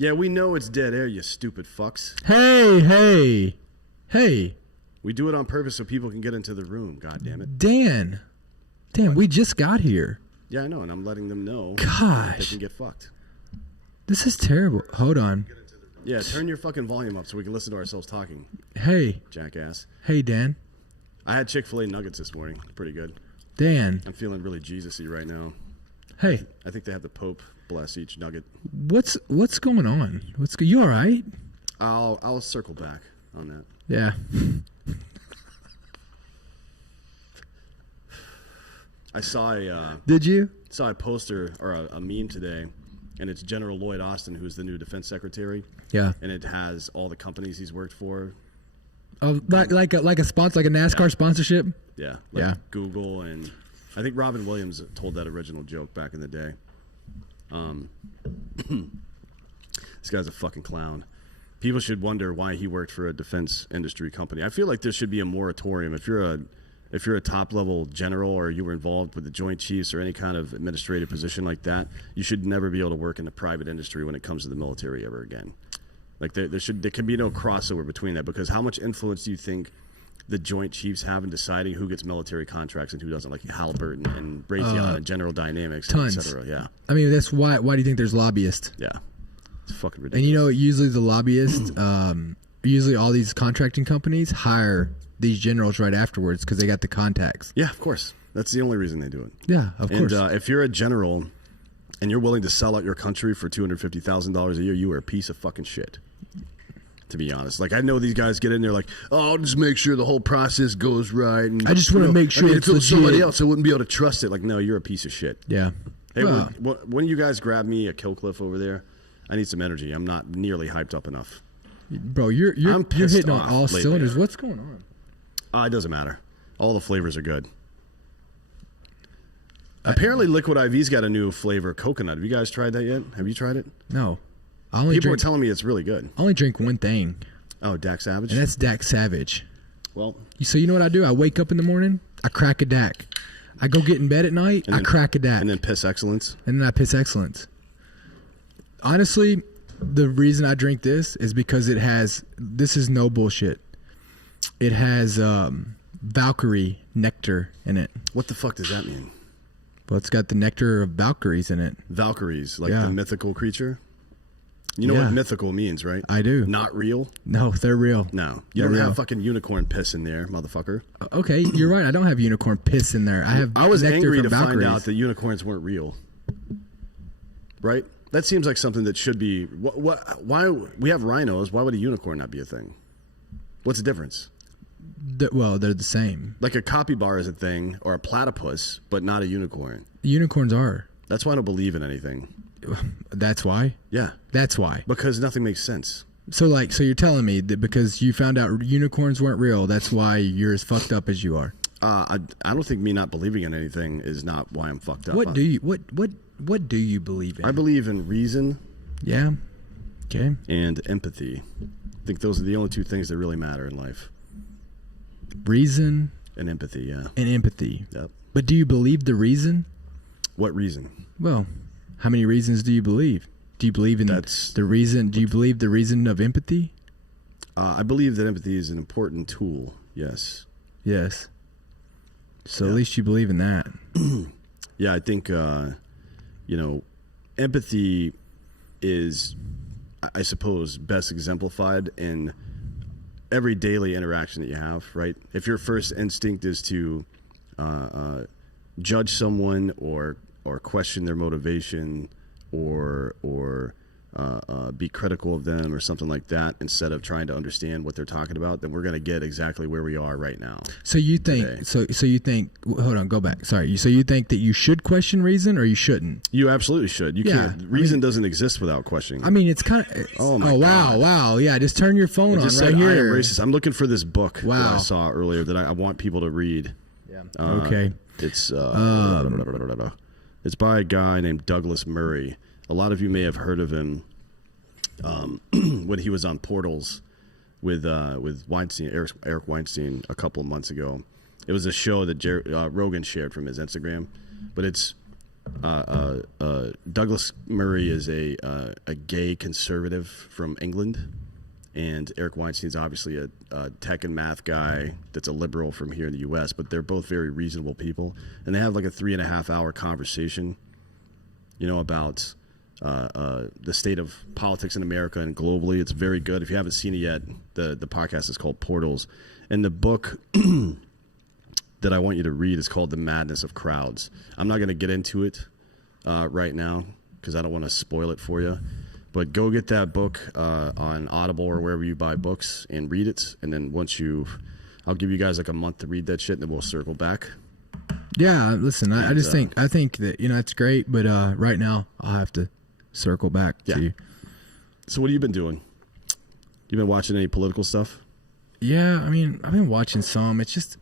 Yeah, we know it's dead air, you stupid fucks. Hey. We do it on purpose so people can get into the room, God damn it. Dan, we just got here. Yeah, I know, and I'm letting them know Gosh. they can get fucked. This is terrible. Hold on. Yeah, turn your fucking volume up so we can listen to ourselves talking. Hey. Jackass. Hey, Dan. I had Chick-fil-A nuggets this morning. Pretty good. Dan. I'm feeling really Jesus-y right now. Hey. I think they have the Pope bless each nugget. What's going on? You all right? I'll circle back on that. Yeah. I saw Did you? Saw a poster or a meme today, and it's General Lloyd Austin, who's the new defense secretary. Yeah. And it has all the companies he's worked for. Oh, like a sponsor, like a NASCAR sponsorship. Yeah. Yeah. Google, and I think Robin Williams told that original joke back in the day. This guy's a fucking clown. People should wonder why he worked for a defense industry company. I feel like there should be a moratorium. If you're a top level general or you were involved with the Joint Chiefs or any kind of administrative position like that, you should never be able to work in the private industry when it comes to the military ever again. Like there can be no crossover between that, because how much influence do you think the Joint Chiefs have in deciding who gets military contracts and who doesn't, like Halliburton and Raytheon and General Dynamics, tons. et cetera. Yeah. I mean, that's why do you think there's lobbyists? Yeah. It's fucking ridiculous. And you know, usually the lobbyists, usually all these contracting companies hire these generals right afterwards because they got the contacts. Yeah, of course. That's the only reason they do it. Yeah, of course. And if you're a general and you're willing to sell out your country for $250,000 a year, you are a piece of fucking shit. To be honest, like I know these guys get in there like, oh, I'll just make sure the whole process goes right. And I just want to make sure if it's it was legit. somebody else, I wouldn't be able to trust it. Like, no, you're a piece of shit. Yeah. Hey, when you guys grab me a kill cliff over there, I need some energy. I'm not nearly hyped up enough. Bro, you're hitting on all lately. cylinders. What's going on? It doesn't matter. All the flavors are good. Apparently, Liquid IV's got a new flavor, coconut. Have you guys tried that yet? Have you tried it? No. People are telling me it's really good. I only drink one thing. Oh, Dak Savage? And that's Dak Savage. Well. So you know what I do? I wake up in the morning, I crack a Dak. I go get in bed at night, I crack a Dak. And then piss excellence? And then I piss excellence. Honestly, the reason I drink this is because this is no bullshit. It has Valkyrie nectar in it. What the fuck does that mean? Well, it's got the nectar of Valkyries in it. Valkyries, like the mythical creature? You know what mythical means, right? I do. Not real? No, they're real. No. You don't have fucking unicorn piss in there, motherfucker. Okay, you're right. I don't have unicorn piss in there. I was angry to Valkyries. find out that unicorns weren't real. Right? That seems like something that should be... Why we have rhinos, why would a unicorn not be a thing? What's the difference? Well, they're the same. Like a capybara is a thing, or a platypus, but not a unicorn. Unicorns are. That's why I don't believe in anything. That's why? Yeah. That's why. Because nothing makes sense. So you're telling me that because you found out unicorns weren't real, that's why you're as fucked up as you are? I don't think me not believing in anything is not why I'm fucked up. What do you believe in? I believe in reason. Yeah. Okay. And empathy. I think those are the only two things that really matter in life. Reason and empathy, yeah. And empathy. Yep. But do you believe the reason? What reason? Well, how many reasons do you believe? Do you believe in the reason? Do you believe the reason of empathy? I believe that empathy is an important tool. Yes. Yes. So at least you believe in that. Yeah, I think empathy is, I suppose, best exemplified in every daily interaction that you have, right? If your first instinct is to judge someone or question their motivation or be critical of them or something like that, instead of trying to understand what they're talking about, then we're going to get exactly where we are right now. So you think today. So you think, hold on, go back. Sorry. So you think that you should question reason or you shouldn't? You absolutely should. You can't. Reason doesn't exist without questioning. I mean, it's kind of. Oh my God. Wow. Yeah, just turn your phone on right here. I am racist. I'm looking for this book that I saw earlier that I want people to read. Yeah. Okay. It's it's by a guy named Douglas Murray. A lot of you may have heard of him when he was on Portals with Weinstein, Eric Weinstein, a couple of months ago. It was a show that Rogan shared from his Instagram, but it's Douglas Murray is a gay conservative from England, and Eric Weinstein's obviously a tech and math guy that's a liberal from here in the U.S. But they're both very reasonable people, and they have like a 3.5 hour conversation, about the state of politics in America and globally. It's very good. If you haven't seen it yet, the podcast is called Portals, and the book that I want you to read is called The Madness of Crowds. I'm not going to get into it right now because I don't want to spoil it for you. But go get that book on Audible or wherever you buy books and read it. And then I'll give you guys like a month to read that shit, and then we'll circle back. Yeah, listen, I think that it's great, but right now I'll have to circle back to you. So what have you been doing? You been watching any political stuff? Yeah, I mean, I've been watching some. It's just,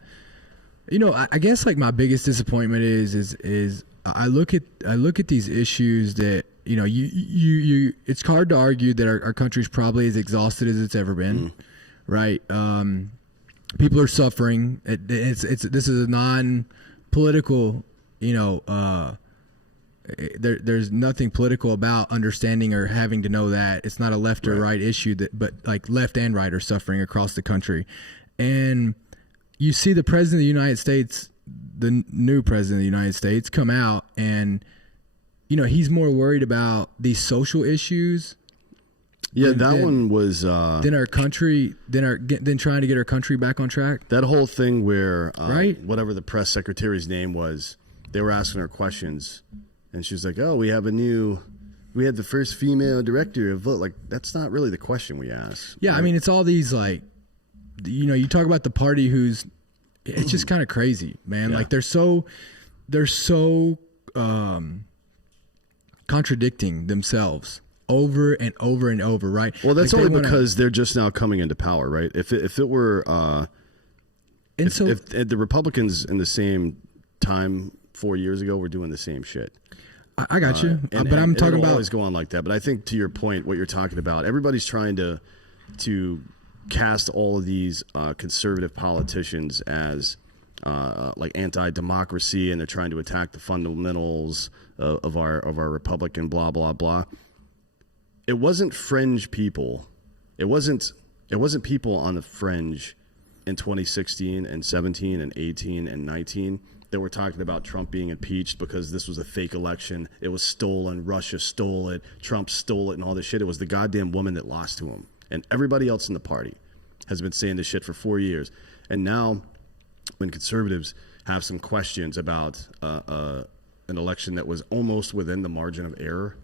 I guess like my biggest disappointment is I look at these issues that you it's hard to argue that our country's probably as exhausted as it's ever been, right? People are suffering. This is a non-political, there's nothing political about understanding or having to know that it's not a left or right issue, but like left and right are suffering across the country, and you see the president of the United States, the new president of the United States, come out and, he's more worried about these social issues. Yeah, one was than our country, than trying to get our country back on track. That whole thing where right? Whatever the press secretary's name was, they were asking her questions, and she was like, "Oh, we had the first female director of Vote." Like, that's not really the question we asked. Yeah, right? I mean, it's all these like, you talk about the party it's just kind of crazy, man. Yeah. Like they're so contradicting themselves over and over and over, right? Well, that's like only because they're just now coming into power, right? If it were, if the Republicans in the same time 4 years ago were doing the same shit. I got you, but I'm talking about always go on like that. But I think to your point, what you're talking about, everybody's trying to cast all of these conservative politicians as like anti-democracy, and they're trying to attack the fundamentals of our republic and blah blah blah. It wasn't fringe people. It wasn't people on the fringe in 2016 and 17 and 18 and 19 that were talking about Trump being impeached because this was a fake election. It was stolen. Russia stole it. Trump stole it and all this shit. It was the goddamn woman that lost to him. And everybody else in the party has been saying this shit for 4 years. And now when conservatives have some questions about an election that was almost within the margin of error,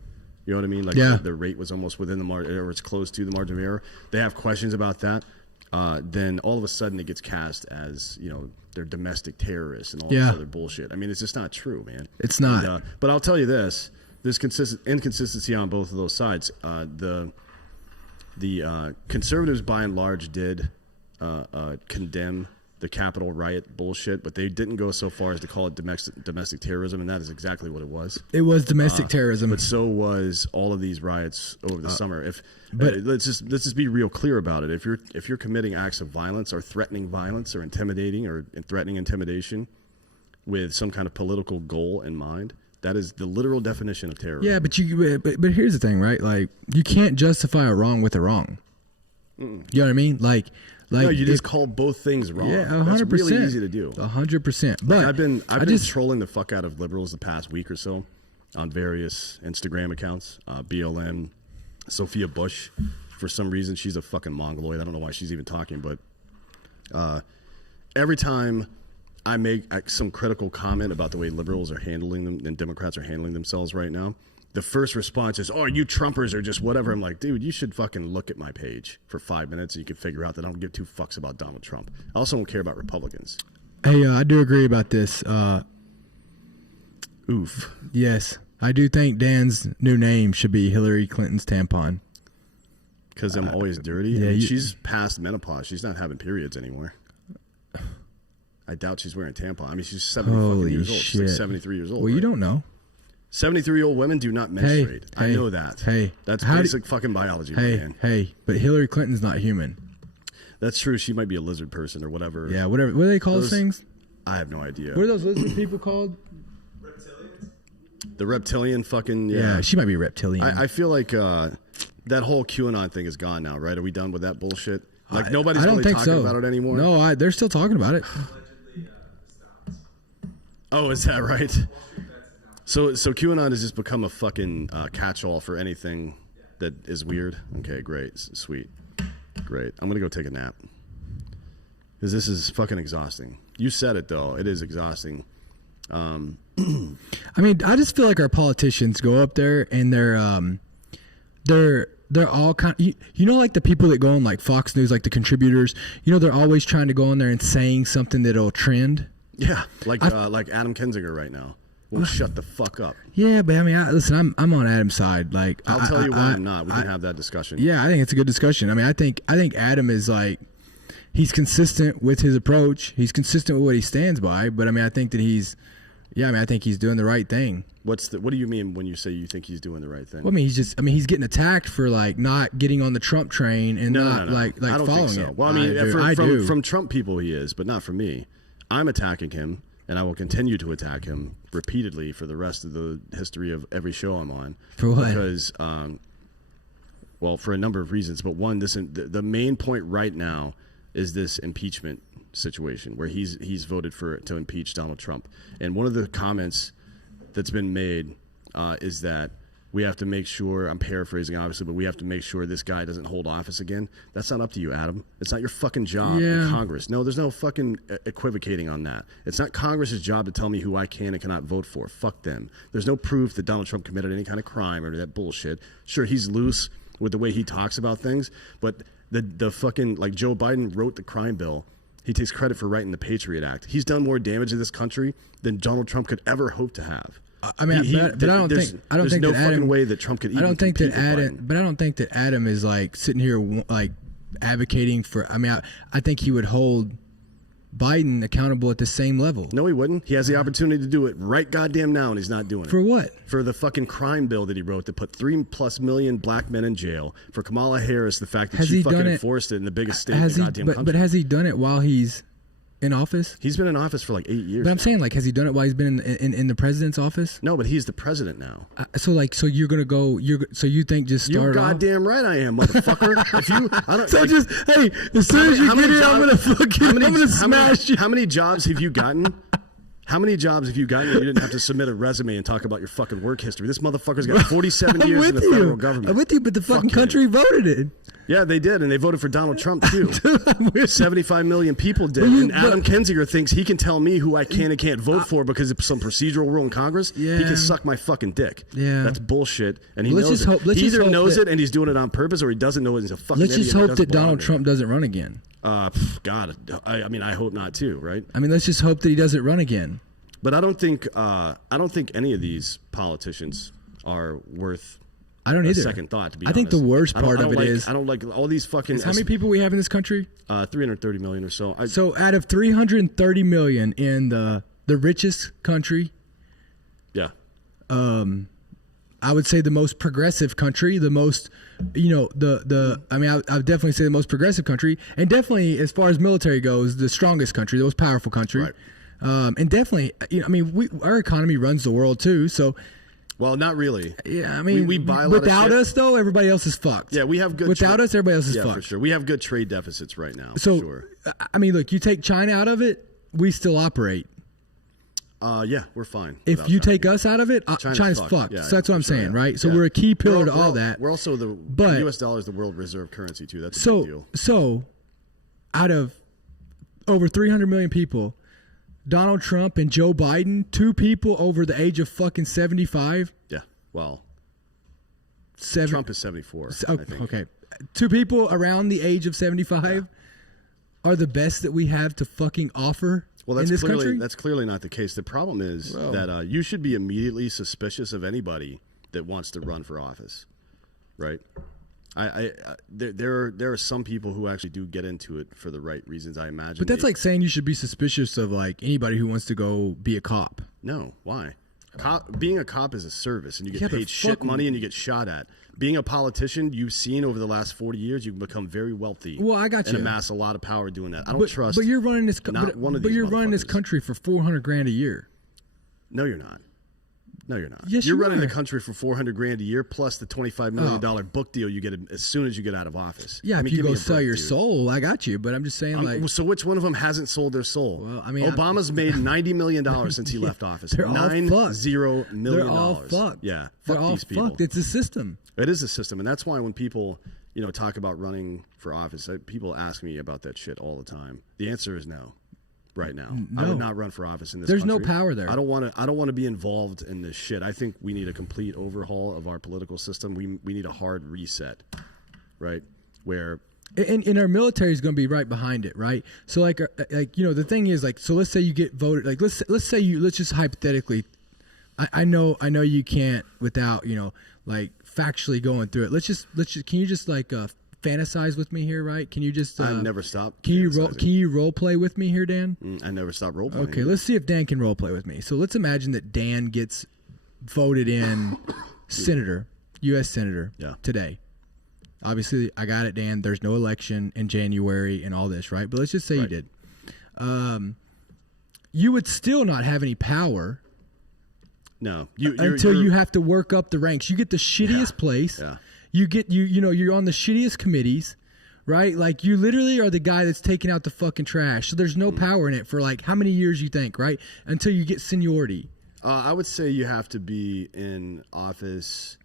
you know what I mean? Like the rate was almost within the margin, or it's close to the margin of error. They have questions about that. Then all of a sudden it gets cast as, they're domestic terrorists and all this other bullshit. I mean, it's just not true, man. It's not. And, but I'll tell you this. There's inconsistency on both of those sides. The conservatives, by and large, did condemn the Capitol riot bullshit, but they didn't go so far as to call it domestic terrorism, and that is exactly what it was. It was domestic terrorism, but so was all of these riots over the summer. Let's just be real clear about it. If you're committing acts of violence or threatening violence or intimidating or threatening intimidation with some kind of political goal in mind, that is the literal definition of terrorism. Yeah, but here's the thing, right? Like, you can't justify a wrong with a wrong. You know what I mean? Like no, you just call both things wrong. Yeah, 100%. That's really easy to do. 100%. But I've been trolling the fuck out of liberals the past week or so on various Instagram accounts. BLM, Sophia Bush. For some reason, she's a fucking mongoloid. I don't know why she's even talking, but every time I make some critical comment about the way liberals are handling them and Democrats are handling themselves right now, the first response is, "Oh, you Trumpers are just whatever." I'm like, dude, you should fucking look at my page for 5 minutes and you can figure out that I don't give two fucks about Donald Trump. I also don't care about Republicans. Hey, I do agree about this. Oof. Yes, I do think Dan's new name should be Hillary Clinton's tampon. Because I'm always dirty? Yeah, I mean, she's past menopause. She's not having periods anymore. I doubt she's wearing a tampon. I mean, she's 70 years old. She's like 73 years old. Well, right? You don't know. 73-year-old women do not menstruate. I know that. That's basic fucking biology, man. But Hillary Clinton's not human. That's true. She might be a lizard person or whatever. Yeah, whatever. What do they call those things? I have no idea. What are those lizard people called? Reptilians? The reptilian fucking Yeah, she might be reptilian. I feel like that whole QAnon thing is gone now, right? Are we done with that bullshit? Like nobody's I don't really think talking so. about it anymore. No, they're still talking about it. Oh, is that right? So QAnon has just become a fucking catch-all for anything that is weird. Okay, great, sweet, great. I'm gonna go take a nap because this is fucking exhausting. You said it though; it is exhausting. I mean, I just feel like our politicians go up there and they're all kind. You know, like the people that go on like Fox News, like the contributors. You know, they're always trying to go on there and saying something that'll trend. Yeah, like Adam Kinzinger right now. Well, shut the fuck up. Yeah, but I mean, listen, I'm on Adam's side. Like, I'll tell you why I'm not. We can have that discussion. Yeah, I think it's a good discussion. I mean, I think Adam is like, he's consistent with his approach. He's consistent with what he stands by. But I mean, I think that I think he's doing the right thing. What do you mean when you say you think he's doing the right thing? Well, I mean, he's getting attacked for like not getting on the Trump train and no. like I don't following think so. it. Well, I mean, I do. from Trump people he is, but not from me. I'm attacking him, and I will continue to attack him repeatedly for the rest of the history of every show I'm on. For what? Because, well, for a number of reasons. But one, the main point right now is this impeachment situation where he's voted to impeach Donald Trump. And one of the comments that's been made is that we have to make sure, I'm paraphrasing obviously, but we have to make sure this guy doesn't hold office again. That's not up to you, Adam. It's not your fucking job in Congress. No, there's no fucking equivocating on that. It's not Congress's job to tell me who I can and cannot vote for. Fuck them. There's no proof that Donald Trump committed any kind of crime or that bullshit. Sure, he's loose with the way he talks about things, but the fucking, like Joe Biden wrote the crime bill. He takes credit for writing the Patriot Act. He's done more damage to this country than Donald Trump could ever hope to have. I mean, but I don't think there's no that fucking Adam, way that Trump could even I don't think that Adam, but I don't think that Adam is like sitting here like advocating for. I mean, I think he would hold Biden accountable at the same level. No, he wouldn't. He has the opportunity to do it right goddamn now, and he's not doing it. For what? For the fucking crime bill that he wrote that put 3+ million black men in jail. For Kamala Harris, the fact that she fucking enforced it in the biggest state in the goddamn country. But has he done it while he's in office? He's been in office for like 8 years. But I'm saying, like, has he done it while he's been in the president's office? No, but he's the president now. So you're gonna go. So you think just start? You're goddamn right I am, motherfucker. If you, I don't. So like, just hey, as soon as you get here, I'm gonna smash you. How many jobs have you gotten? How many jobs have you gotten where you didn't have to submit a resume and talk about your fucking work history? This motherfucker's got 47 years in the federal government. I'm with you, but the fucking country voted it. Yeah, they did, and they voted for Donald Trump too. 75 million people did, and Adam Kinzinger thinks he can tell me who I can and can't vote for because of some procedural rule in Congress. Yeah. He can suck my fucking dick. Yeah, that's bullshit, and he knows it. He either knows it and he's doing it on purpose, or he doesn't know it. And he's a fucking Let's idiot just hope that Donald Trump doesn't run again. God, I mean, I hope not too, right? I mean, let's just hope that he doesn't run again. But I don't think any of these politicians are worth. I don't either. Second thought, to be honest. I think the worst part of it is I don't like all these fucking. How many people we have in this country? 330 million or so. So out of 330 million in the richest country, yeah, I would say the most progressive country, the most, I mean, I would definitely say the most progressive country, and definitely as far as military goes, the strongest country, the most powerful country, right. And definitely, I mean, our economy runs the world too, so. Well, not really. Yeah, I mean, we buy a lot without of shit. us though, everybody else is fucked. Yeah, we have good. Without us, everybody else is fucked. Yeah, for sure. We have good trade deficits right now. So, for sure. I mean, look, you take China out of it, we still operate. Yeah, we're fine. If you take us out of it, China's fucked. Yeah, so that's what I'm saying, right? So yeah. we're a key pillar to all that. We're also the U.S. dollar is the world reserve currency too. That's a big deal. So, out of over 300 million people, Donald Trump and Joe Biden, 2 people over the age of fucking 75. Yeah, well, Trump is 74. I think. Okay, 2 people around the age of 75 are the best that we have to fucking offer. Well, in this country? That's clearly not the case. The problem is that you should be immediately suspicious of anybody that wants to run for office, right? There are some people who actually do get into it for the right reasons, I imagine. But that's like saying you should be suspicious of like anybody who wants to go be a cop. No, why? Being a cop is a service, and you get paid shit money, and you get shot at. Being a politician, you've seen over the last 40 years, you can become very wealthy. Well, I got you. And amass a lot of power doing that. I don't trust. But you're running this. Not one of these. But you're running this country for $400,000 a year. No, you're not. No, you're not. Yes, you're you running are. the country for $400,000 a year plus the $25 million book deal you get as soon as you get out of office. Yeah, I if mean, you give me go a sell break, your dude. soul, I got you. But I'm just saying, like, So which one of them hasn't sold their soul? Well, I mean, Obama's made $90 million since he left office. They're all fucked. $90 million. they're all fucked. Yeah, They're fuck all these people. fucked. It's a system. It is a system, and that's why when people, talk about running for office, people ask me about that shit all the time. The answer is no. Right now, I No. would not run for office in this. There's no country. power there. I don't want to be involved in this shit. I think we need a complete overhaul of our political system. We need a hard reset, right? Where And our military is going to be right behind it, right? So like the thing is, like, so let's say you get voted, like let's just hypothetically, I know you can't without like factually going through it. Let's just can you just like fantasize with me here, right? Can you just I never stop. Can you fantasizing. role play with me here, Dan? I never stop role playing. Okay, let's see if Dan can role play with me. So let's imagine that Dan gets voted in senator, U.S. senator Yeah. today. Obviously, I got it, Dan. There's no election in January and all this, right? But let's just say you Right. did. You would still not have any power No, until you have to work up the ranks. You get the shittiest Yeah. place. Yeah. You get you're on the shittiest committees, right? Like you literally are the guy that's taking out the fucking trash. So there's no power in it for like how many years you think, right? Until you get seniority. I would say you have to be in office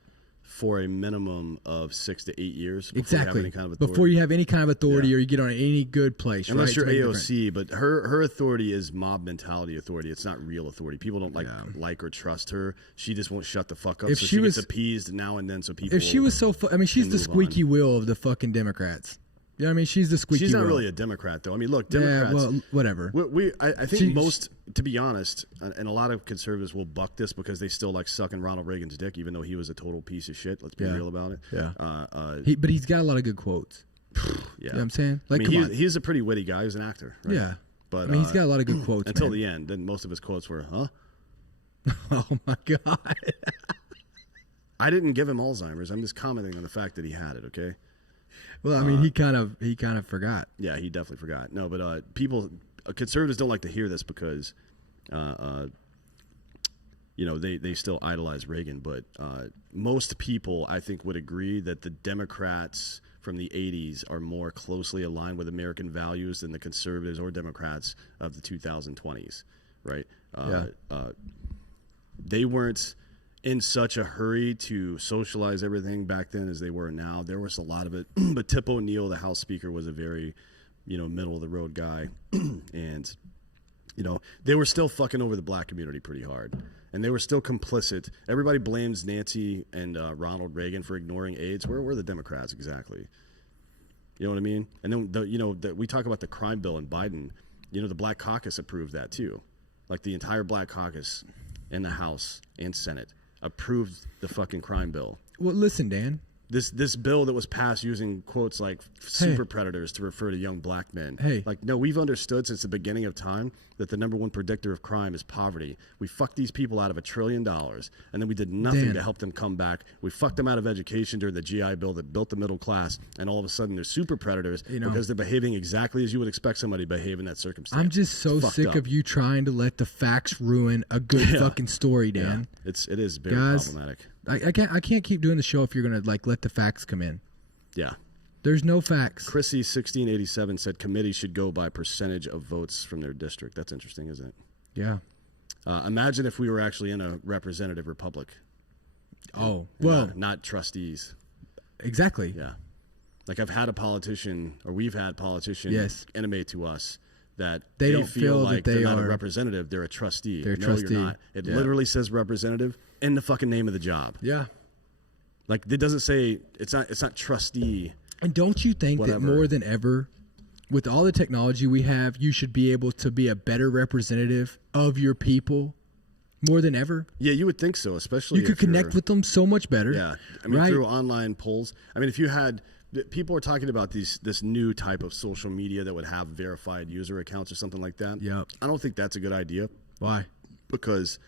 for a minimum of 6 to 8 years before you have Exactly. any kind of authority. Before you have any kind of authority Yeah. or you get on any good place, Unless right? you're to make a difference. AOC, but her authority is mob mentality authority. It's not real authority. People don't like or trust her. She just won't shut the fuck up. If So she she was- gets appeased now and then. So people. If she was so, she's can the move squeaky on. wheel of the fucking Democrats. You know what I mean? She's the squeaky She's not wheel. really a Democrat, though. I mean, look, Yeah, Democrats. well, whatever. I think She- most, to be honest, and a lot of conservatives will buck this because they still like sucking Ronald Reagan's dick, even though he was a total piece of shit. Let's be Yeah. real about it. Yeah. Uh, But he's got a lot of good quotes. yeah. You know what I'm saying? Like, I come mean, on. he's a pretty witty guy. He's an actor. Right? Yeah. But I mean, he's got a lot of good quotes. until man. the end. Then most of his quotes were, "Huh." Oh my god. I didn't give him Alzheimer's. I'm just commenting on the fact that he had it. Okay. Well, I mean, he kind of forgot. Yeah, he definitely forgot. No, but conservatives don't like to hear this because, they still idolize Reagan. But most people, I think, would agree that the Democrats from the 80s are more closely aligned with American values than the conservatives or Democrats of the 2020s, right? They weren't in such a hurry to socialize everything back then as they were now. There was a lot of it, but Tip O'Neill, the House Speaker, was a very, middle of the road guy, and they were still fucking over the black community pretty hard, and they were still complicit. Everybody blames Nancy and Ronald Reagan for ignoring AIDS. Where were the Democrats exactly? You know what I mean? And then we talk about the crime bill and Biden. The Black Caucus approved that too, like the entire Black Caucus in the House and Senate approved the fucking crime bill. Well, listen, Dan. This bill that was passed using quotes like super predators to refer to young black men. Hey. Like, no, we've understood since the beginning of time that the number one predictor of crime is poverty. We fucked these people out of $1 trillion, and then we did nothing Dan. to help them come back. We fucked them out of education during the GI Bill that built the middle class, and all of a sudden they're super predators because they're behaving exactly as you would expect somebody to behave in that circumstance. I'm just so It's fucked sick up. of you trying to let the facts ruin a good fucking story, Dan. Yeah, it is very Guys, problematic. I can't keep doing the show if you're gonna like let the facts come in. Yeah. There's no facts. Chrissy 1687 said committees should go by percentage of votes from their district. That's interesting, isn't it? Yeah. Imagine if we were actually in a representative republic. Oh, and well, not trustees. exactly. Yeah. Like we've had politicians Yes. intimate to us that They don't feel that like they they're not a are- representative, they're a trustee. They're a No, trustee. you're not. It Yeah. literally says representative in the fucking name of the job. Yeah. Like it doesn't say it's not trustee. And don't you think Whatever. that more than ever, with all the technology we have, you should be able to be a better representative of your people more than ever? Yeah, you would think so, especially You could if you're- connect with them so much better. Yeah, I mean right? through online polls. I mean, if you had people are talking about this new type of social media that would have verified user accounts or something like that. Yep. I don't think that's a good idea Why? because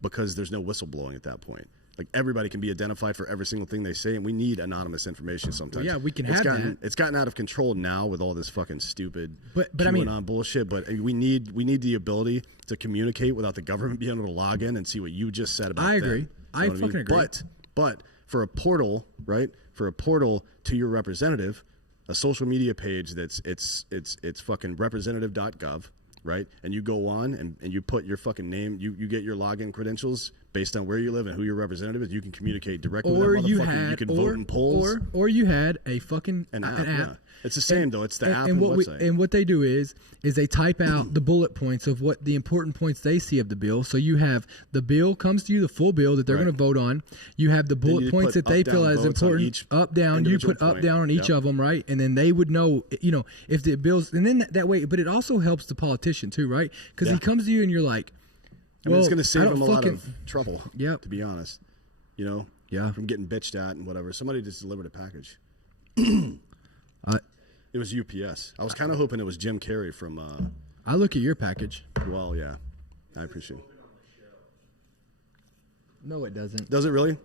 there's no whistleblowing at that point. Like everybody can be identified for every single thing they say, and we need anonymous information sometimes. Well, yeah, we can have that. It's gotten out of control now with all this fucking stupid but I mean, QAnon bullshit. But we need the ability to communicate without the government being able to log in and see what you just said about. I them. agree. You know I what fucking agree. But for a portal, right? For a portal to your representative, a social media page that's it's fucking representative.gov, right? And you go on and you put your fucking name, you get your login credentials based on where you live and who your representative is. You can communicate directly with that motherfucker. You can vote in polls. Or you had a fucking an app. Yeah. It's the same though. It's the app and and what website. and what they do is they type out the bullet points of what the important points they see of the bill. So you have the bill comes to you, the full bill that they're going to vote on. You have the bullet points that they feel as important. Up, down. You put up, down on each of them, right? And then they would know, if the bills, and then that way. But it also helps the politician too, right? Because he comes to you and you're like, well, it's going to save them a lot of trouble. Yeah. To be honest, Yeah. from getting bitched at and whatever. Somebody just delivered a package. It was UPS. I was kind of hoping it was Jim Carrey from. I look at your package. Well, yeah, I appreciate it. No, it doesn't. Does it really?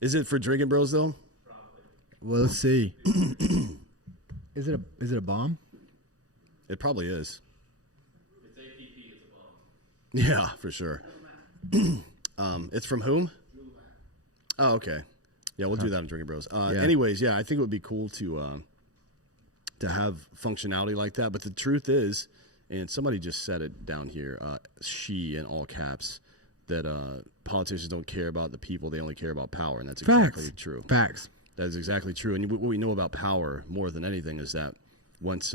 Is it for Drinking Bros though? Well, let's see. Is it a bomb? It probably is. It's APP, it's a bomb. Yeah, for sure. It's from whom? Oh, okay. Yeah, we'll do that on Drinking Bros. Anyways, yeah, I think it would be cool to have functionality like that. But the truth is, and somebody just said it down here, she in all caps, that politicians don't care about the people; they only care about power, and that's exactly true. Facts. That is exactly true. And what we know about power more than anything is that once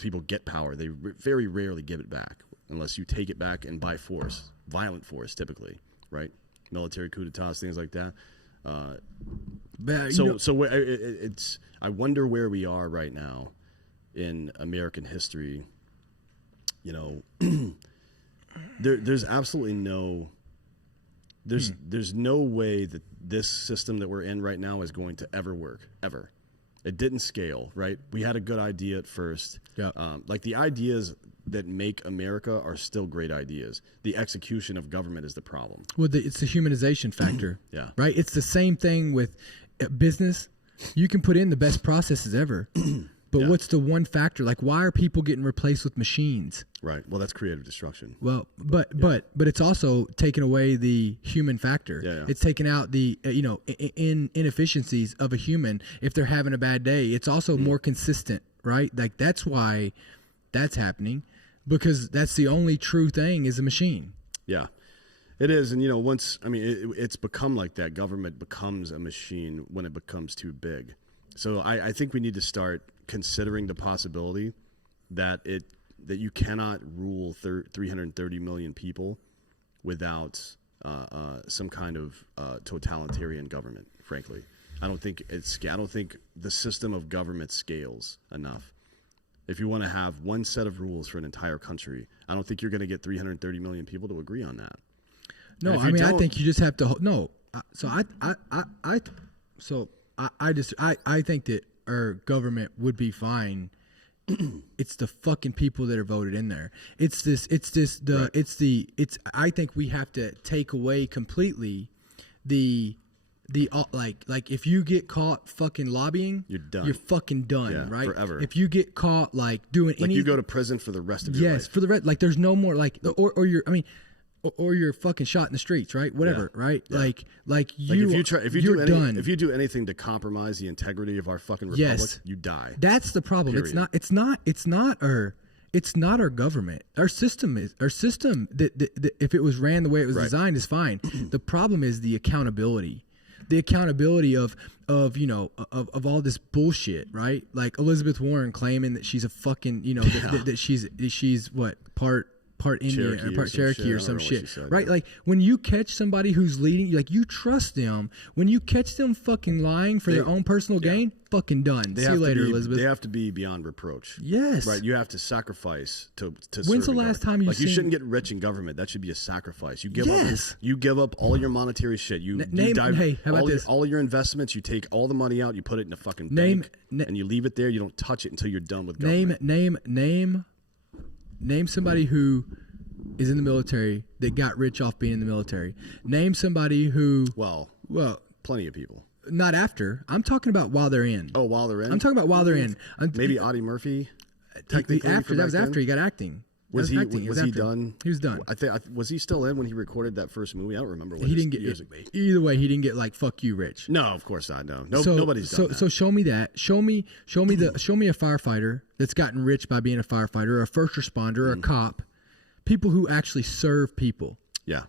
people get power, they very rarely give it back unless you take it back and by force, violent force, typically, right? Military coup d'etats, things like that. It's. I wonder where we are right now in American history. There's absolutely no. There's no way that this system that we're in right now is going to ever work, ever. It didn't scale, right? We had a good idea at first. Yeah. Like the ideas that make America are still great ideas. The execution of government is the problem. Well, it's the humanization factor. Yeah. Right? It's the same thing with business. You can put in the best processes ever. But what's the one factor? Like, why are people getting replaced with machines? Right. Well, that's creative destruction. Well, but it's also taking away the human factor. Yeah. It's taking out the inefficiencies of a human if they're having a bad day. It's also more consistent, right? Like that's why that's happening, because that's the only true thing is a machine. Yeah. It is, and it's become like that. Government becomes a machine when it becomes too big. So I think we need to start considering the possibility that you cannot rule 330 million people without some kind of totalitarian government. Frankly, I don't think the system of government scales enough. If you want to have one set of rules for an entire country, I don't think you're going to get 330 million people to agree on that. No, I think you just have to. No, I think that our government would be fine. It's the fucking people that are voted in there. I think we have to take away completely the like if you get caught fucking lobbying, you're done. You're fucking done, right? Forever. If you get caught like doing anything, you go to prison for the rest of your life. Yes, for the rest. Like there's no more like or you're fucking shot in the streets, right? Whatever, right? Yeah. Like you're done. If you do anything to compromise the integrity of our fucking republic, you die. That's the problem. Period. It's not our government. Our system that if it was ran the way it was designed is fine. The problem is the accountability. The accountability of all this bullshit, right? Like Elizabeth Warren claiming that she's a fucking that she's what part Indian or part Cherokee or some shit, right? Like when you catch somebody who's leading, like you trust them. When you catch them fucking lying for their own personal gain, fucking done. See you later, Elizabeth. They have to be beyond reproach. Yes, right. You have to sacrifice to. When's the last time you shouldn't get rich in government? That should be a sacrifice. You give up all your monetary shit. All of your investments. You take all the money out. You put it in a fucking bank, and you leave it there. You don't touch it until you're done with government. Name somebody who is in the military that got rich off being in the military. Name somebody who. Well, plenty of people. Not after. I'm talking about while they're in. Oh, while they're in. I'm talking about while they're in. Maybe Audie Murphy. Technically, after that was after he got acting. Was he after. done? He was done. I think was he still in when he recorded that first movie? I don't remember. What He didn't get years ago. either way. He didn't get like "fuck you, Rich." No, of course not. No, So, nobody's done that. So show me that. Show me a firefighter that's gotten rich by being a firefighter, or a first responder, or a cop. People who actually serve people. Yeah.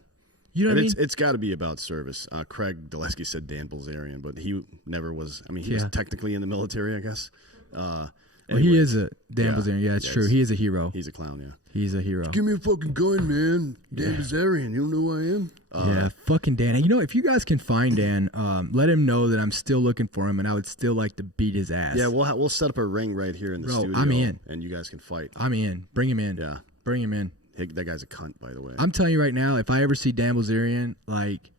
You know what I mean? It's got to be about service. Craig Dulesky said Dan Bilzerian, but he never was. I mean, he was technically in the military, I guess. Well, he is a Dan Bilzerian. Yeah, it's true. He is a hero. He's a clown. Yeah. He's a hero. Give me a fucking gun, man. Dan Bilzerian. You don't know who I am? Yeah, fucking Dan. And you know, if you guys can find Dan, let him know that I'm still looking for him, and I would still like to beat his ass. Yeah, we'll set up a ring right here in the studio. I'm in. And you guys can fight. I'm in. Bring him in. Yeah. Bring him in. Hey, that guy's a cunt, by the way. I'm telling you right now, if I ever see Dan Bilzerian, like,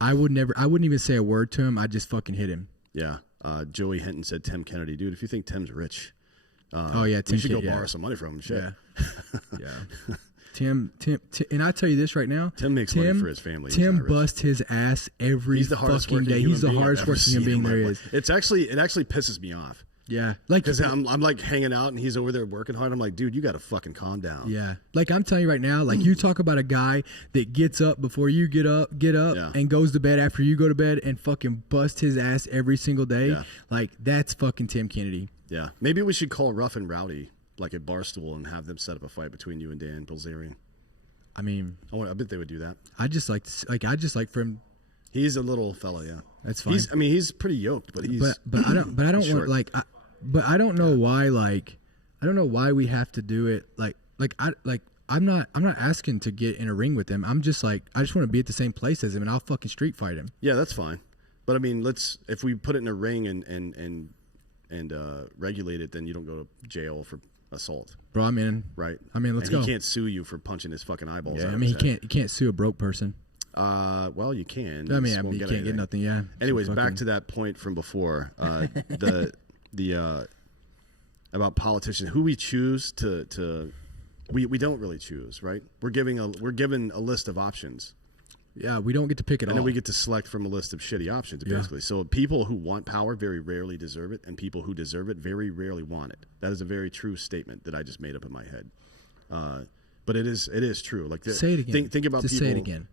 I wouldn't even say a word to him. I'd just fucking hit him. Yeah. Joey Hinton said Tim Kennedy. Dude, if you think Tim's rich, Tim we should go Kennedy, borrow some money from him. Shit. Yeah. Tim, and I tell you this right now. Tim makes money for his family. Tim busts his ass every fucking day. He's the hardest working human being there is. It actually pisses me off. Yeah, like because I'm like hanging out and he's over there working hard. I'm like, dude, you got to fucking calm down. Yeah, like I'm telling you right now, like you talk about a guy that gets up before you get up, and goes to bed after you go to bed and fucking bust his ass every single day. Yeah. Like that's fucking Tim Kennedy. Yeah, maybe we should call Rough and Rowdy like at Barstool and have them set up a fight between you and Dan Bilzerian. I mean, I bet they would do that. I just like for him. He's a little fella, yeah. That's fine. He's pretty yoked, but he's but I don't want like. But I don't know why, like, I don't know why we have to do it. I'm not asking to get in a ring with him. I'm just like, I just want to be at the same place as him, and I'll fucking street fight him. Yeah, that's fine. But I mean, if we put it in a ring and regulate it, then you don't go to jail for assault. Bro, I'm in. Right. I mean, let's go. He can't sue you for punching his fucking eyeballs out. I mean, he can't sue a broke person. Well, you can. I mean, you can't get nothing. Yeah. Anyways, back to that point from before. The about politicians who we choose to we don't really choose, right? We're given a list of options. Yeah, we don't get to pick it all. And then we get to select from a list of shitty options, basically. So people who want power very rarely deserve it, and people who deserve it very rarely want it. That is a very true statement that I just made up in my head. But it is true. Like say it again. Think about people. Say it again.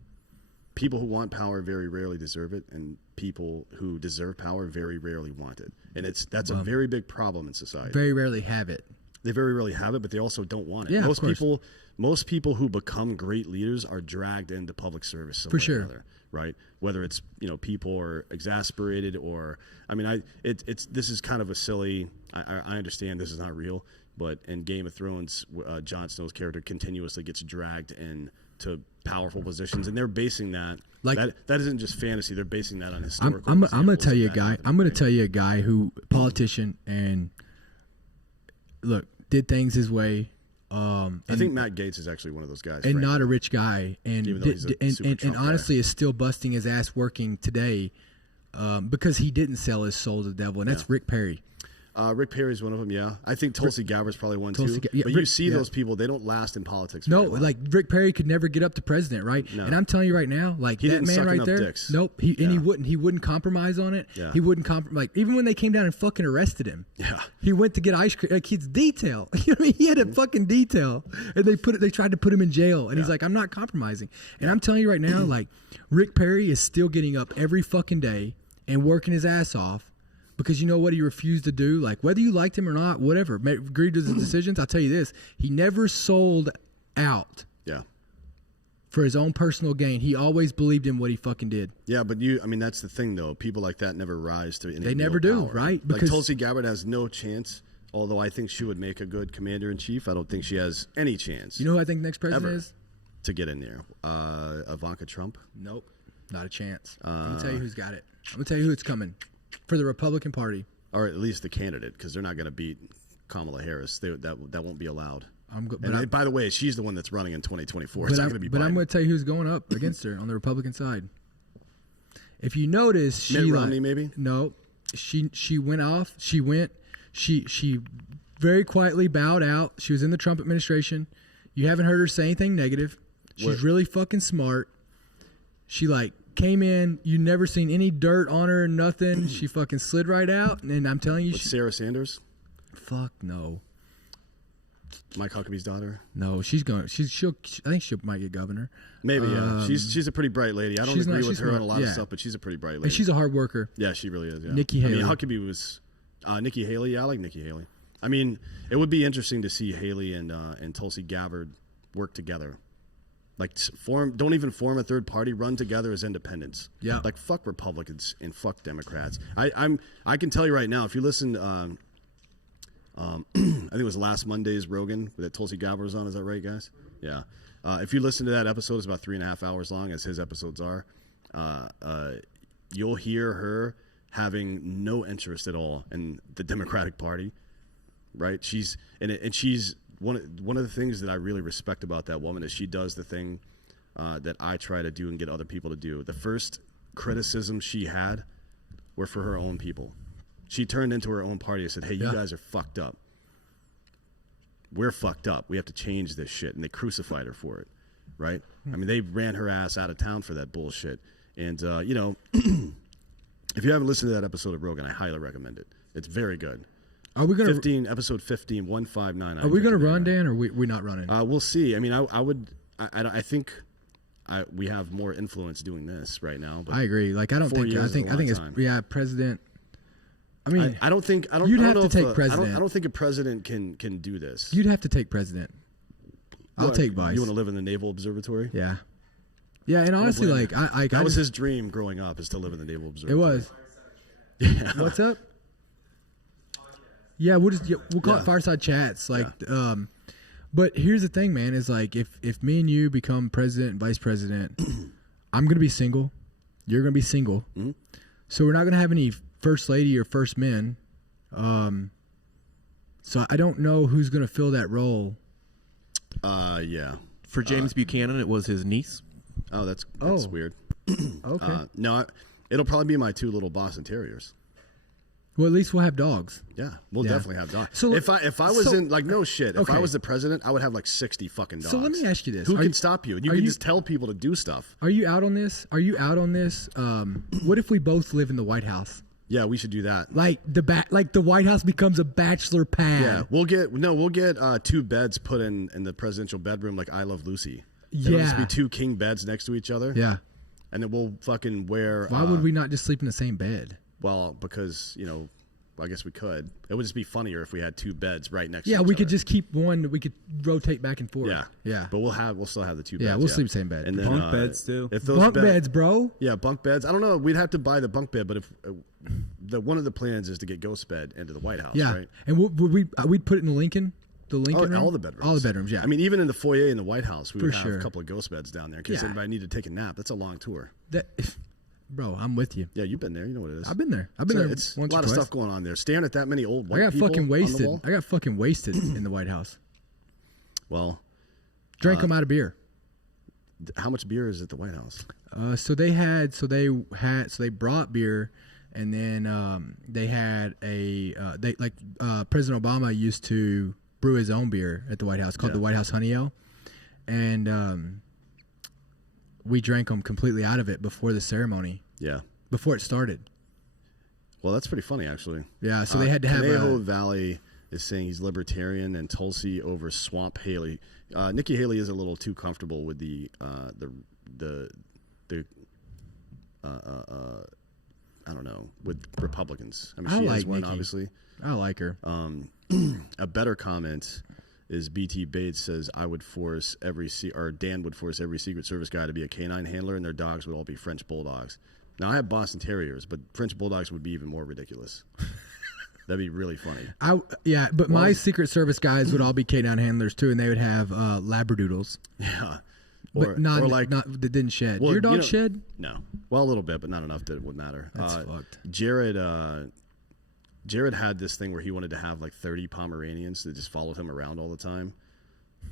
People who want power very rarely deserve it, and people who deserve power very rarely want it. And that's a very big problem in society. Very rarely have it. They very rarely have it, but they also don't want it. Yeah, most people who become great leaders are dragged into public service for sure. Or another, right? Whether it's people are exasperated or this is kind of a silly. I understand this is not real, but in Game of Thrones, Jon Snow's character continuously gets dragged into powerful positions, and they're basing that that isn't just fantasy. They're basing that on historical. I'm going to tell you a guy. I'm going to tell you a guy who politician and look did things his way. I think Matt Gaetz is actually one of those guys, and not a rich guy, and honestly is still busting his ass working today because he didn't sell his soul to the devil, and that's Rick Perry. Rick Perry's one of them, yeah. I think Tulsi Gabbard's probably one too. But you see those people, they don't last in politics. No, like Rick Perry could never get up to president, right? No. And I'm telling you right now, like he that man right there. Dicks. Nope. He wouldn't compromise on it. Yeah. He wouldn't like even when they came down and fucking arrested him. Yeah. He went to get ice cream. Like he's detail. You know what I mean? He had a fucking detail, and they tried to put him in jail, and he's like, I'm not compromising. And I'm telling you right now, like Rick Perry is still getting up every fucking day and working his ass off. Because you know what he refused to do? Like, whether you liked him or not, whatever, agreed with his decisions, I'll tell you this. He never sold out for his own personal gain. He always believed in what he fucking did. Yeah, but that's the thing, though. People like that never rise to any They never do, power. right? Because Tulsi Gabbard has no chance, although I think she would make a good commander-in-chief. I don't think she has any chance. You know who I think the next president is? To get in there. Ivanka Trump? Nope. Not a chance. Let me tell you who's got it. I'm going to tell you who it's coming. For the Republican Party, or at least the candidate, because they're not going to beat Kamala Harris. That won't be allowed. By the way, she's the one that's running in 2024. It's not going to be. But I'm going to tell you who's going up against her on the Republican side. If you notice, she Mitt Romney, maybe. No, she went off. She very quietly bowed out. She was in the Trump administration. You haven't heard her say anything negative. She's What- really fucking smart. She like came in. You never seen any dirt on her, nothing. She fucking slid right out. And I'm telling you, With Sarah Sanders, fuck no, Mike Huckabee's daughter. no. She's going. She'll. I think she might get governor. Maybe, yeah. She's a pretty bright lady. I don't she's agree not- with she's her on not- a lot yeah. of stuff, but she's a pretty bright lady. And she's a hard worker. Yeah, she really is. Yeah. Nikki I mean, Haley. Huckabee was Nikki Haley. Yeah, I like Nikki Haley. I mean, it would be interesting to see Haley and Tulsi Gabbard work together. Like don't even form a third party. Run together as independents. Yeah. Like fuck Republicans and fuck Democrats. I can tell you right now, if you listen, I think it was last Monday's Rogan that Tulsi Gabbard was on. Is that right, guys? Yeah. If you listen to that episode, it's about 3.5 hours long, as his episodes are. You'll hear her having no interest at all in the Democratic Party, right? She's one of the things that I really respect about that woman is she does the thing that I try to do and get other people to do. The first criticism she had were for her own people. She turned into her own party and said, "Hey, you guys are fucked up. We're fucked up. We have to change this shit." And they crucified her for it, right? I mean, they ran her ass out of town for that bullshit. And if you haven't listened to that episode of Rogan, I highly recommend it. It's very good. Are we gonna? Episode 15, 159. Are we gonna run, Dan, or we not running? We'll see. I mean, I think we have more influence doing this right now. But I agree. Like I don't 4 think. years I is a think. I long think it's time. president. I mean, I don't think. I don't. You'd I don't have know to if take president. I don't think a president can do this. you'd have to take president. I'll What, take vice. You want to live in the Naval Observatory? Yeah. Yeah, and honestly, blame like I That was just- his dream growing up, is to live in the Naval It Observatory. was. Yeah. What's up? Yeah, we'll call Yeah. it fireside chats. Like, but here's the thing, man. Is like if me and you become president and vice president, I'm gonna be single. You're gonna be single. Mm-hmm. So we're not gonna have any first lady or first men. So I don't know who's gonna fill that role. Yeah. For James Buchanan, it was his niece. Oh, that's Oh. weird. Okay. No, it'll probably be my 2 little Boston Terriers. Well, at least we'll have dogs. Yeah, we'll Yeah. definitely have dogs. So- if I was so- in, like, no shit, if I Okay. was the president, I would have like 60 fucking dogs. So let me ask you this. Who Are can you- stop you? You are can you- just tell people to do stuff. Are you out on this? What if we both live in the White House? Yeah, we should do that. Like the White House becomes a bachelor pad. Yeah, we'll get 2 beds put in the presidential bedroom, like I Love Lucy. It'll just Yeah. be 2 king beds next to each other. Yeah. And then we'll fucking wear. Why would we not just sleep in the same bed? Well, because I guess we could. It would just be funnier if we had 2 beds right next. Yeah, to each we could other. just keep one. We could rotate back and forth. Yeah, Yeah. But we'll still have the 2 beds. Yeah, we'll sleep same bed. And then, Bunk beds, too. If those Bunk bed- beds, bro. Yeah, bunk beds. I don't know. We'd have to buy the bunk bed, but if one of the plans is to get Ghost Bed into the White House, Yeah. right? And we'd put it in the Lincoln. The Lincoln room? All the bedrooms. All the bedrooms, yeah. I mean, even in the foyer in the White House, we For would have sure. a couple of ghost beds down there in case Yeah. anybody needed to take a nap. That's a long tour. Bro, I'm with you. Yeah, you've been there. You know what it is. I've been there. I've been there It's once a lot or of twice. stuff going on there. Staring at that many old white I got people fucking on the wasted. wall. I got fucking wasted in the White House. Well, Drank them out of beer. how much beer is at the White House? So they brought beer, and then they had President Obama used to brew his own beer at the White House called the White House Honey Ale, and we drank them completely out of it before the ceremony, Yeah. before it started. Well, that's pretty funny, actually. Yeah, so they had to have Conejo Valley is saying he's libertarian and Tulsi over Swamp Haley. Nikki Haley is a little too comfortable with the I don't know, with Republicans. I mean, I she like is one, Nikki. obviously. I like her. A better comment is BT Bates says Dan would force every Secret Service guy to be a canine handler, and their dogs would all be French bulldogs. Now I have Boston Terriers, but French bulldogs would be even more ridiculous. That'd be really funny. But my Secret Service guys would all be K9 handlers too, and they would have Labradoodles. Yeah. But not that didn't shed. Well, Your dog you know- shed? No. Well, a little bit, but not enough that it would matter. That's fucked. Jared had this thing where he wanted to have like 30 Pomeranians that just followed him around all the time.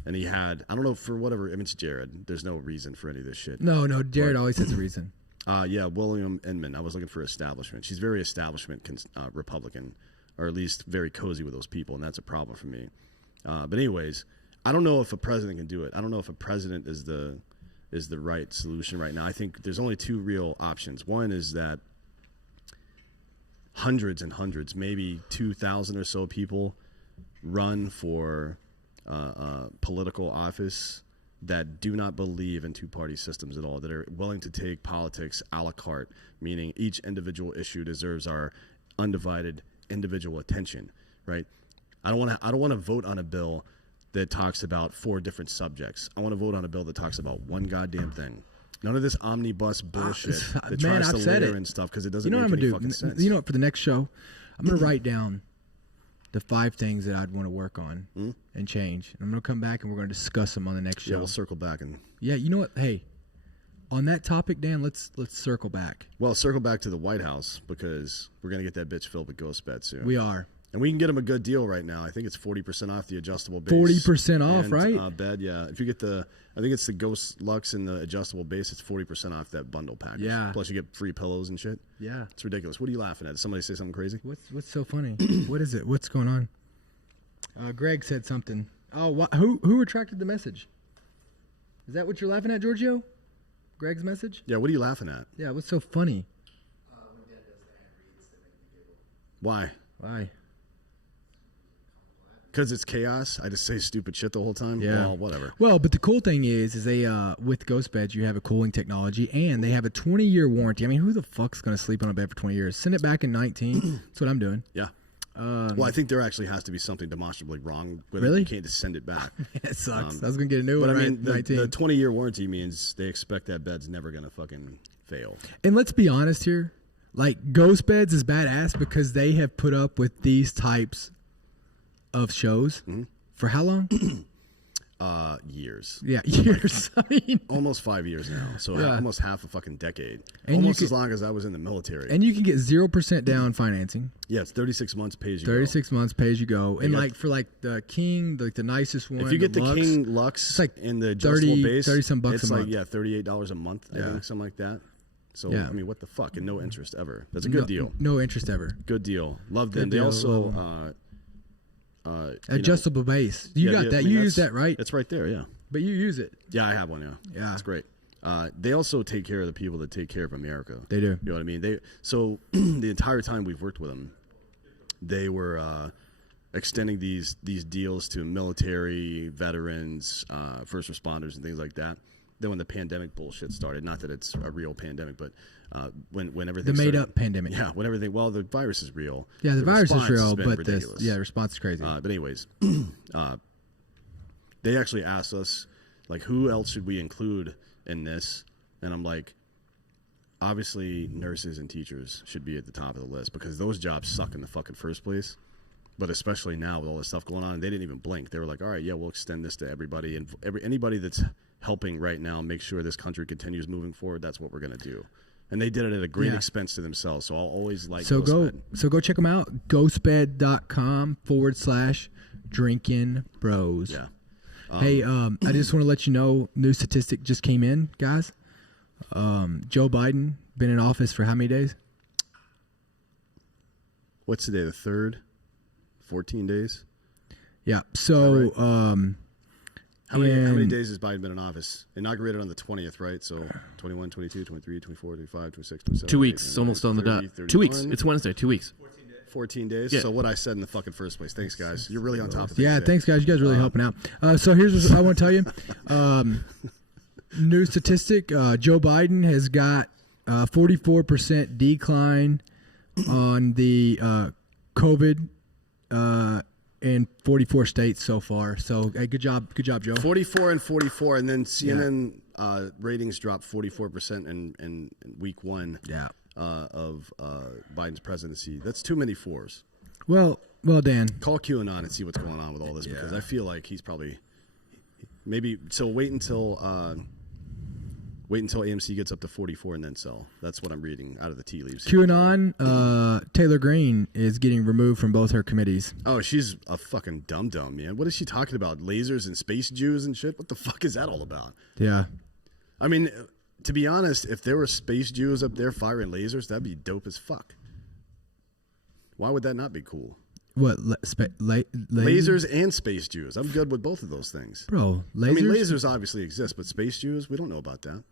And he had, I don't know, for whatever, I mean, it's Jared. There's no reason for any of this shit. No, Jared always has a reason. Yeah, William Inman. I was looking for establishment. She's very establishment Republican, or at least very cozy with those people, and that's a problem for me. But anyways, I don't know if a president can do it. I don't know if a president is the right solution right now. I think there's only two real options. One is that hundreds and hundreds, maybe 2,000 or so people run for political office that do not believe in two-party systems at all, that are willing to take politics a la carte, meaning each individual issue deserves our undivided individual attention, right? I don't want to vote on a bill that talks about 4 different subjects. I want to vote on a bill that talks about one goddamn thing. None of this omnibus bullshit that tries to layer in stuff because it doesn't make any fucking sense. You know what? For the next show, I'm going to write down the 5 things that I'd want to work on and change. And I'm going to come back and we're going to discuss them on the next show. Yeah, we'll circle back and. Yeah, you know what? Hey, on that topic, Dan, let's circle back. Well, circle back to the White House because we're going to get that bitch filled with ghost beds soon. We are. And we can get them a good deal right now. I think it's 40% off the adjustable base. 40% off, right? Bed, yeah. If you get I think it's the Ghost Lux and the adjustable base, it's 40% off that bundle package. Yeah. Plus you get free pillows and shit. Yeah. It's ridiculous. What are you laughing at? Did somebody say something crazy? What's so funny? What is it? What's going on? Greg said something. Oh, who retracted the message? Is that what you're laughing at, Giorgio? Greg's message? Yeah, what are you laughing at? Yeah, what's so funny? When Dad does the hand reads, they make me giggle. Why? Why? Because it's chaos. I just say stupid shit the whole time. Yeah. Well, whatever. Well, but the cool thing is they with Ghost Beds you have a cooling technology and they have a 20-year warranty. I mean, who the fuck's gonna sleep on a bed for 20 years? Send it back in 19. That's what I'm doing. Yeah. Well, I think there actually has to be something demonstrably wrong with Really? it. You can't just send it back. It sucks. I was gonna get a new But one. I mean, right, the 19. 20-year warranty means they expect that bed's never gonna fucking fail. And let's be honest here, like Ghost Beds is badass because they have put up with these types of shows for how long? Years. Yeah, years. I mean, Almost 5 years now. So Yeah. almost half a fucking decade. And Almost you as long as I was in the military. and you can get 0% down financing. Yeah, it's 36 months pays you go. 36 months pay as you go. And got- like for like the King, like the nicest one. If you get the Lux, King Lux it's like and the adjustable 30 base, 30 some bucks it's a like month. yeah, $38 a month. I Yeah. think something like that. So Yeah. I mean, what the fuck? And no interest ever. That's a good deal. No interest ever. Good deal. Love Good them. They deal, also love 'em. you Adjustable base. You know, got yeah, that. I mean, You that's- use that, right? It's right there. Yeah. But you use it. Yeah, I have one. Yeah. Yeah. It's great. They also take care of the people that take care of America. They do. You know what I mean? So the entire time we've worked with them, they were extending these deals to military, veterans, first responders, and things like that. Then when the pandemic bullshit started, not that it's a real pandemic, but when everything The made started, up pandemic. yeah, when everything, well, the virus is real. Yeah, the virus is response has real, been but ridiculous. the response is crazy. But anyways, they actually asked us, like, who else should we include in this? And I'm like, obviously, nurses and teachers should be at the top of the list because those jobs suck in the fucking first place. But especially now with all this stuff going on, they didn't even blink. They were like, all right, yeah, we'll extend this to everybody. And anybody that's helping right now make sure this country continues moving forward, that's what we're going to do. And they did it at a great Yeah. expense to themselves. So I'll always like So Ghostbed. go check them out. Ghostbed.com/drinking bros. Yeah. Hey, I just want to let you know, new statistic just came in, guys. Joe Biden been in office for how many days? What's today, the 3rd? 14 days? Yeah. So, How many and- days has Biden been in office? Inaugurated on the 20th, right? So 21, 22, 23, 24, 25, 26, 27. 2 weeks, almost on the 30, dot. 2 weeks. 31. It's Wednesday. 2 weeks. 14 days. Yeah. So what I said in the fucking first place. Thanks, guys. You're really on top of it. yeah, today. thanks, guys. You guys really helping out. So here's what I want to tell you. New statistic: Joe Biden has got 44% decline on the COVID in 44 states so far. So, hey, good job, Joe. 44 and 44, and then CNN ratings dropped 44% in week 1 Yeah. of Biden's presidency. That's too many fours. Well, Dan. Call QAnon and see what's going on with all this because I feel like he's probably maybe. So wait until AMC gets up to 44 and then sell. That's what I'm reading out of the tea leaves. QAnon, Taylor Greene is getting removed from both her committees. Oh, she's a fucking dum-dum, man. What is she talking about? Lasers and space Jews and shit? What the fuck is that all about? Yeah. I mean, to be honest, if there were space Jews up there firing lasers, that'd be dope as fuck. Why would that not be cool? What Lasers and space Jews. I'm good with both of those things. Bro, lasers. I mean, lasers obviously exist, but space Jews, we don't know about that.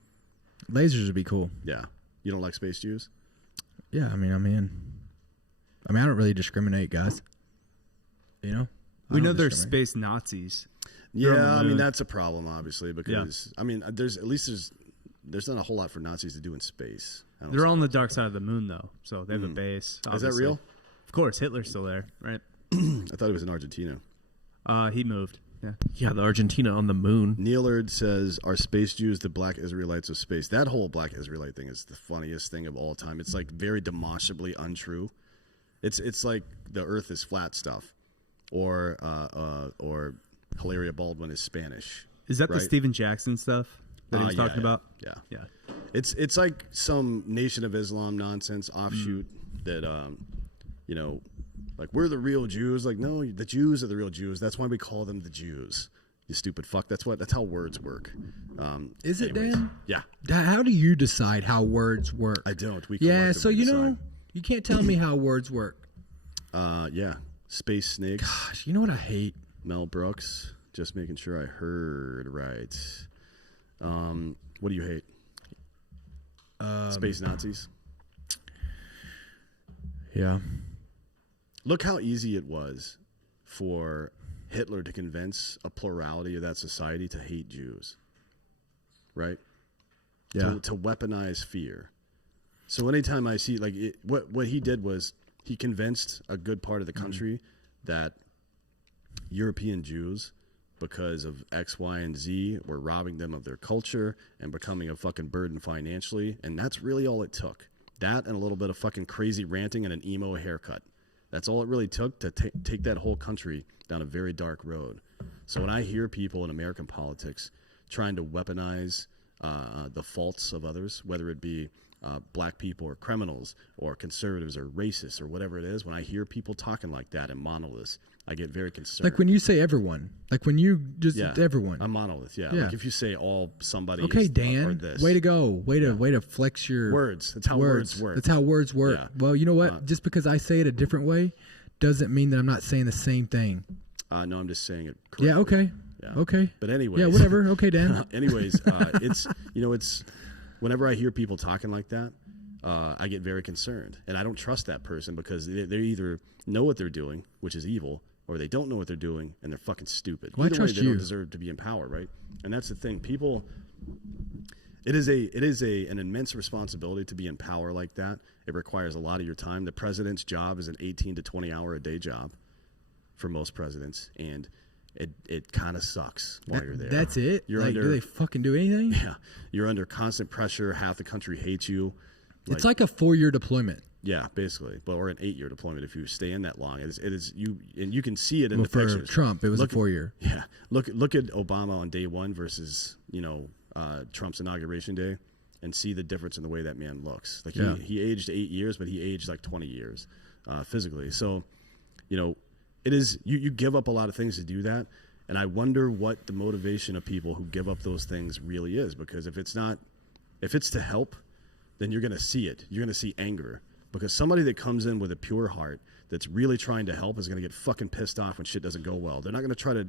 Lasers would be cool. Yeah. You don't like space Jews? Yeah, I mean, I'm in. I mean, I don't really discriminate, guys. You know? I We don't know there's discriminate. space Nazis. Yeah, on the I mean moon. that's a problem, obviously, because I mean, there's not a whole lot for Nazis to do in space. I don't They're see- on the dark side of the moon, though, so they have a base. Is that obviously. real? Of course, Hitler's still there, right? I thought it was in Argentina. He moved. Yeah. Yeah, the Argentina on the moon. Neilard says, "Are space Jews the black Israelites of space?" That whole black Israelite thing is the funniest thing of all time. It's like very demonstrably untrue. It's like the Earth is flat stuff, or Hilaria Baldwin is Spanish. Is that Right. the Steven Jackson stuff that he was Yeah, talking yeah, about? Yeah. Yeah. It's like some Nation of Islam nonsense offshoot that you know, like we're the real Jews. Like no, the Jews are the real Jews. That's why we call them the Jews. You stupid fuck. That's how words work. Is it, anyways. Dan? Yeah, How do you decide how words work? I don't. We Yeah, so collectively you know, decide. you can't tell me how words work. Yeah, Space Snakes. Gosh, you know what I hate? Mel Brooks. Just making sure I heard right. What do you hate? Space Nazis. Yeah. Look how easy it was for Hitler to convince a plurality of that society to hate Jews. Right? Yeah. To weaponize fear. So anytime I see what he did was he convinced a good part of the country that European Jews, because of X, Y, and Z, were robbing them of their culture and becoming a fucking burden financially, and that's really all it took. That and a little bit of fucking crazy ranting and an emo haircut. That's all it really took to take that whole country down a very dark road. So when I hear people in American politics trying to weaponize the faults of others, whether it be black people or criminals or conservatives or racists or whatever it is, when I hear people talking like that in monoliths, I get very concerned. Like when you say everyone. Like when you just everyone. A monolith, yeah. Yeah. Like if you say all somebody Okay, is, or Dan. this. Way to go. Way to flex your Words. That's how words work. That's how words work. Yeah. Well, you know what? Just because I say it a different way doesn't mean that I'm not saying the same thing. No, I'm just saying it correctly. Yeah, okay. Yeah. Okay. But anyways. Yeah, whatever. Okay, Dan. anyways, it's whenever I hear people talking like that, I get very concerned. And I don't trust that person because they either know what they're doing, which is evil, or they don't know what they're doing and they're fucking stupid. Well, I Either trust way, they you. don't deserve to be in power, right? And that's the thing. People, it is an immense responsibility to be in power like that. It requires a lot of your time. The president's job is an 18 to 20 hour a day job for most presidents, and it kind of sucks while you're there. That's it? You're like, under, do they fucking do anything? yeah, you're under constant pressure. Half the country hates you. It's like a 4-year deployment. Yeah, basically, or an 8-year deployment if you stay in that long. It is you, and you can see it in Well, the for pictures. Trump, it was Look- a 4-year. Yeah, look at Obama on day one versus Trump's inauguration day, and see the difference in the way that man looks. Like Yeah. he aged 8 years, but he aged like 20 years physically. So, it is you give up a lot of things to do that, and I wonder what the motivation of people who give up those things really is. Because if it's to help, then you're going to see it. You're going to see anger. Because somebody that comes in with a pure heart that's really trying to help is going to get fucking pissed off when shit doesn't go well. They're not going to try to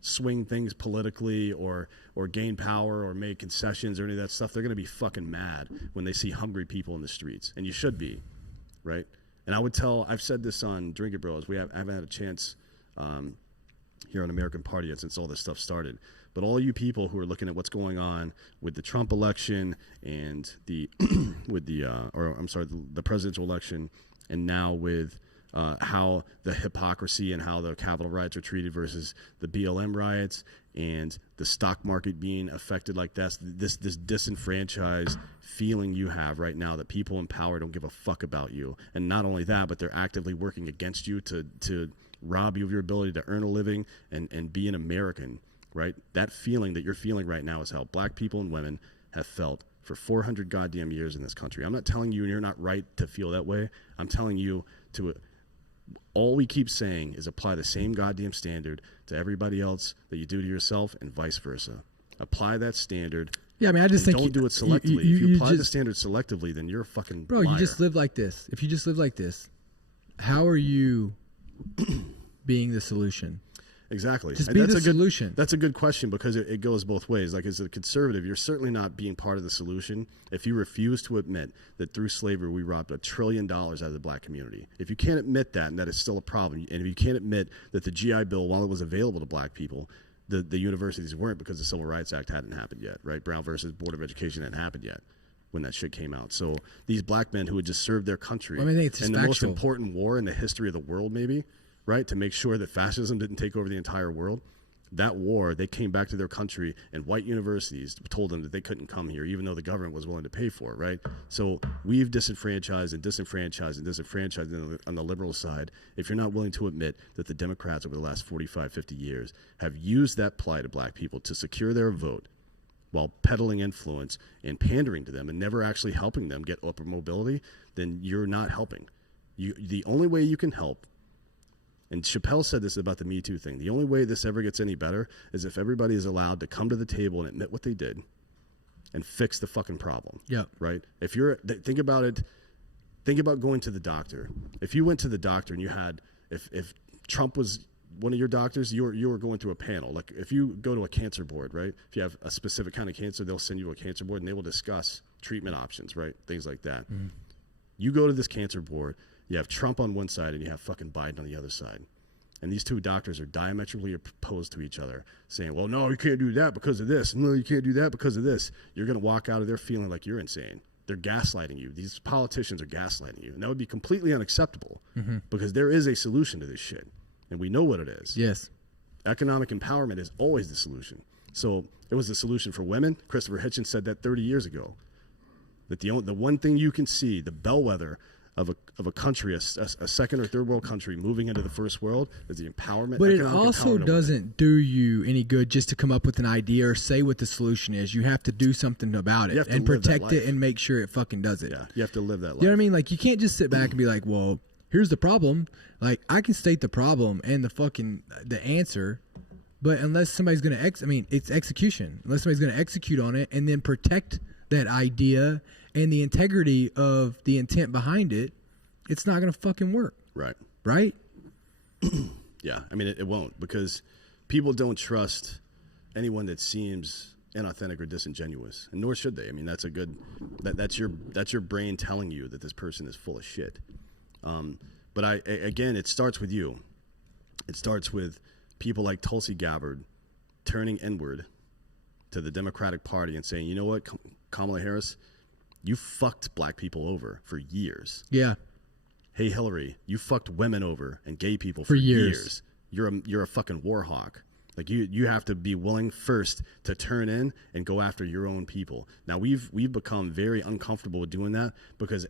swing things politically or gain power or make concessions or any of that stuff. They're going to be fucking mad when they see hungry people in the streets. And you should be, right? And I've said this on Drink It Bros. I haven't had a chance here on American Party yet since all this stuff started. But all you people who are looking at what's going on with the Trump election and the presidential election, and now with how the hypocrisy and how the Capitol riots are treated versus the BLM riots and the stock market being affected like this disenfranchised feeling you have right now that people in power don't give a fuck about you. And not only that, but they're actively working against you to rob you of your ability to earn a living and be an American. Right? That feeling that you're feeling right now is how black people and women have felt for 400 goddamn years in this country. I'm not telling you you're not right to feel that way. I'm telling you all we keep saying is apply the same goddamn standard to everybody else that you do to yourself and vice versa. Apply that standard. Yeah, I mean, I just think don't do it selectively. If you apply the standard selectively, then you're a fucking bro, liar. you just live like this. If you just live like this, how are you being the solution? Exactly. Just And be that's the a good, solution. That's a good question because it goes both ways. Like as a conservative, you're certainly not being part of the solution if you refuse to admit that through slavery we robbed $1 trillion out of the black community. If you can't admit that and that it's still a problem, and if you can't admit that the GI Bill, while it was available to black people, the universities weren't because the Civil Rights Act hadn't happened yet, right? Brown versus Board of Education hadn't happened yet when that shit came out. So these black men who had just served their country I think it's just in the most factual. important war in the history of the world, maybe, right, to make sure that fascism didn't take over the entire world. That war, they came back to their country, and white universities told them that they couldn't come here, even though the government was willing to pay for it, right? So we've disenfranchised and disenfranchised and disenfranchised on the liberal side. If you're not willing to admit that the Democrats over the last 45, 50 years have used that plight of black people to secure their vote while peddling influence and pandering to them and never actually helping them get upper mobility, then you're not helping. The only way you can help, and Chappelle said this about the Me Too thing, the only way this ever gets any better is if everybody is allowed to come to the table and admit what they did and fix the fucking problem. Yep. Right? If you're, think about it, think about going to the doctor. If you went to the doctor and you had, if Trump was one of your doctors, you were going to a panel. Like if you go to a cancer board, right? If you have a specific kind of cancer, they'll send you to a cancer board and they will discuss treatment options, right? Things like that. Mm-hmm. You go to this cancer board, you have Trump on one side and you have fucking Biden on the other side. And these two doctors are diametrically opposed to each other, saying, well, no, you can't do that because of this. No, you can't do that because of this. You're going to walk out of there feeling like you're insane. They're gaslighting you. These politicians are gaslighting you. And that would be completely unacceptable because there is a solution to this shit. And we know what it is. Yes. Economic empowerment is always the solution. So it was the solution for women. Christopher Hitchens said that 30 years ago. That the one thing you can see, the bellwether of a country, a second or third world country moving into the first world, is the empowerment. But it also doesn't do you any good just to come up with an idea or say what the solution is. You have to do something about it and protect it and make sure it fucking does it. Yeah, you have to live that life. You know what I mean? Like you can't just sit back and be like, well, here's the problem. Like I can state the problem and the answer, but unless somebody's going to it's execution. Unless somebody's going to execute on it and then protect that idea and the integrity of the intent behind it, it's not going to fucking work. Right. Right? Yeah. I mean, it won't because people don't trust anyone that seems inauthentic or disingenuous, and nor should they. I mean, that's that's your brain telling you that this person is full of shit. But again, it starts with you. It starts with people like Tulsi Gabbard turning inward to the Democratic Party and saying, you know what, Kamala Harris, you fucked black people over for years. Yeah. Hey, Hillary, you fucked women over and gay people for years. You're a fucking war hawk. Like you have to be willing first to turn in and go after your own people. Now we've become very uncomfortable with doing that because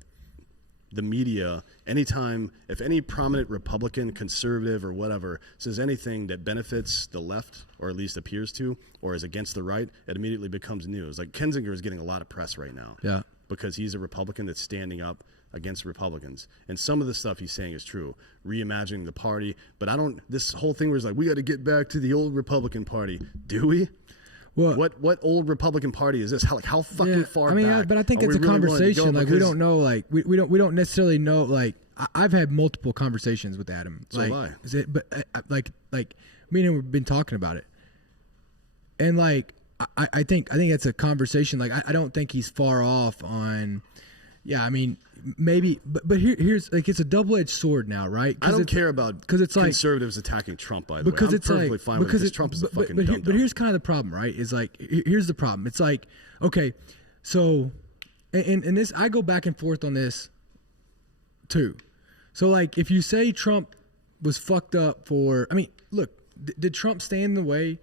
the media, if any prominent Republican, conservative, or whatever says anything that benefits the left, or at least appears to, or is against the right, it immediately becomes news. Like Kinzinger is getting a lot of press right now. Yeah. Because he's a Republican that's standing up against Republicans. And some of the stuff he's saying is true. Reimagining the party. But this whole thing was like, we got to get back to the old Republican Party. Do we? Well, what old Republican Party is this? How fucking far back? But I think it's a conversation. Like we don't know. Like we don't necessarily know. Like I've had multiple conversations with Adam. So like, have I. But like me and him have been talking about it, and like I think that's a conversation. Like I don't think he's far off on. Yeah, I mean maybe, but here's like it's a double-edged sword now, right? I don't care about because it's like conservatives attacking Trump. By the way, because I'm it's perfectly like fine with it because Trump is a fucking dumb. But here's kind of the problem, right? Is like here's the problem. It's like okay, so and this I go back and forth on this too. So like if you say Trump was fucked up for, I mean, look, did Trump stand in the way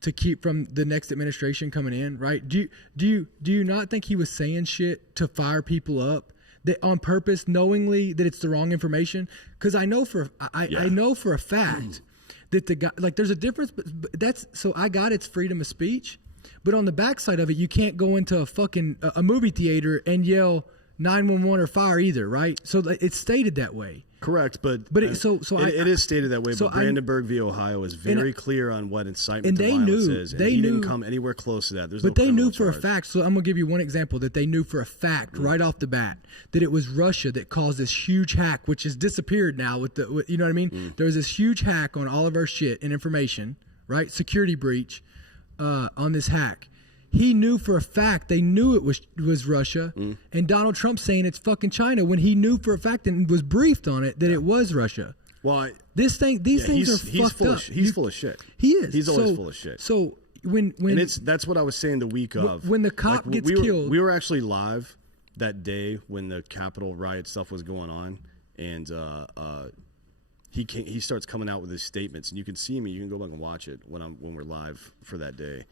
to keep from the next administration coming in, right? Do you not think he was saying shit to fire people up that on purpose, knowingly that it's the wrong information? Because I know for a fact that the guy, like, there's a difference, but that's so I got it's freedom of speech, but on the backside of it, you can't go into a fucking a movie theater and yell 911 or fire either, right? So it's stated that way. Correct, but it is stated that way. so But Brandenburg v. Ohio is very clear on what incitement to they violence knew- is, and they he didn't knew- come anywhere close to that. There's But no they knew criminal for a charge. fact. So I'm gonna give you one example that they knew for a fact right off the bat that it was Russia that caused this huge hack, which has disappeared now. You know what I mean? There was this huge hack on all of our shit and information, right? Security breach on this hack. He knew for a fact they knew it was Russia, and Donald Trump saying it's fucking China when he knew for a fact and was briefed on it that it was Russia. Well, These things are he's fucked full up. of he's full of shit. He is. He's always full of shit. So when And that's what I was saying the week of. when the cop gets killed- we were actually live that day when the Capitol riot stuff was going on, and he starts coming out with his statements, and you can see me. You can go back and watch it when we're live for that day.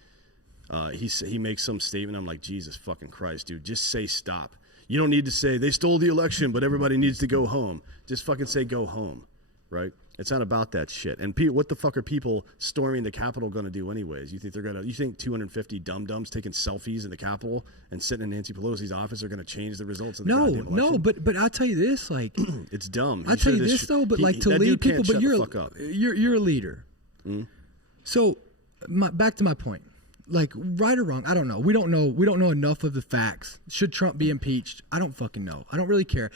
He makes some statement. I'm like, Jesus fucking Christ, dude, just say stop. You don't need to say they stole the election, but everybody needs to go home. Just fucking say go home, right? It's not about that shit. And what the fuck are people storming the Capitol going to do anyways? You think 250 dum-dums taking selfies in the Capitol and sitting in Nancy Pelosi's office are going to change the results of the goddamn election? No, but I'll tell you this, like It's dumb. I'll tell you this though, but like to lead people, but you're a leader. So back to my point. Like right or wrong, I don't know. We don't know enough of the facts. Should Trump be impeached? I don't fucking know. I don't really care.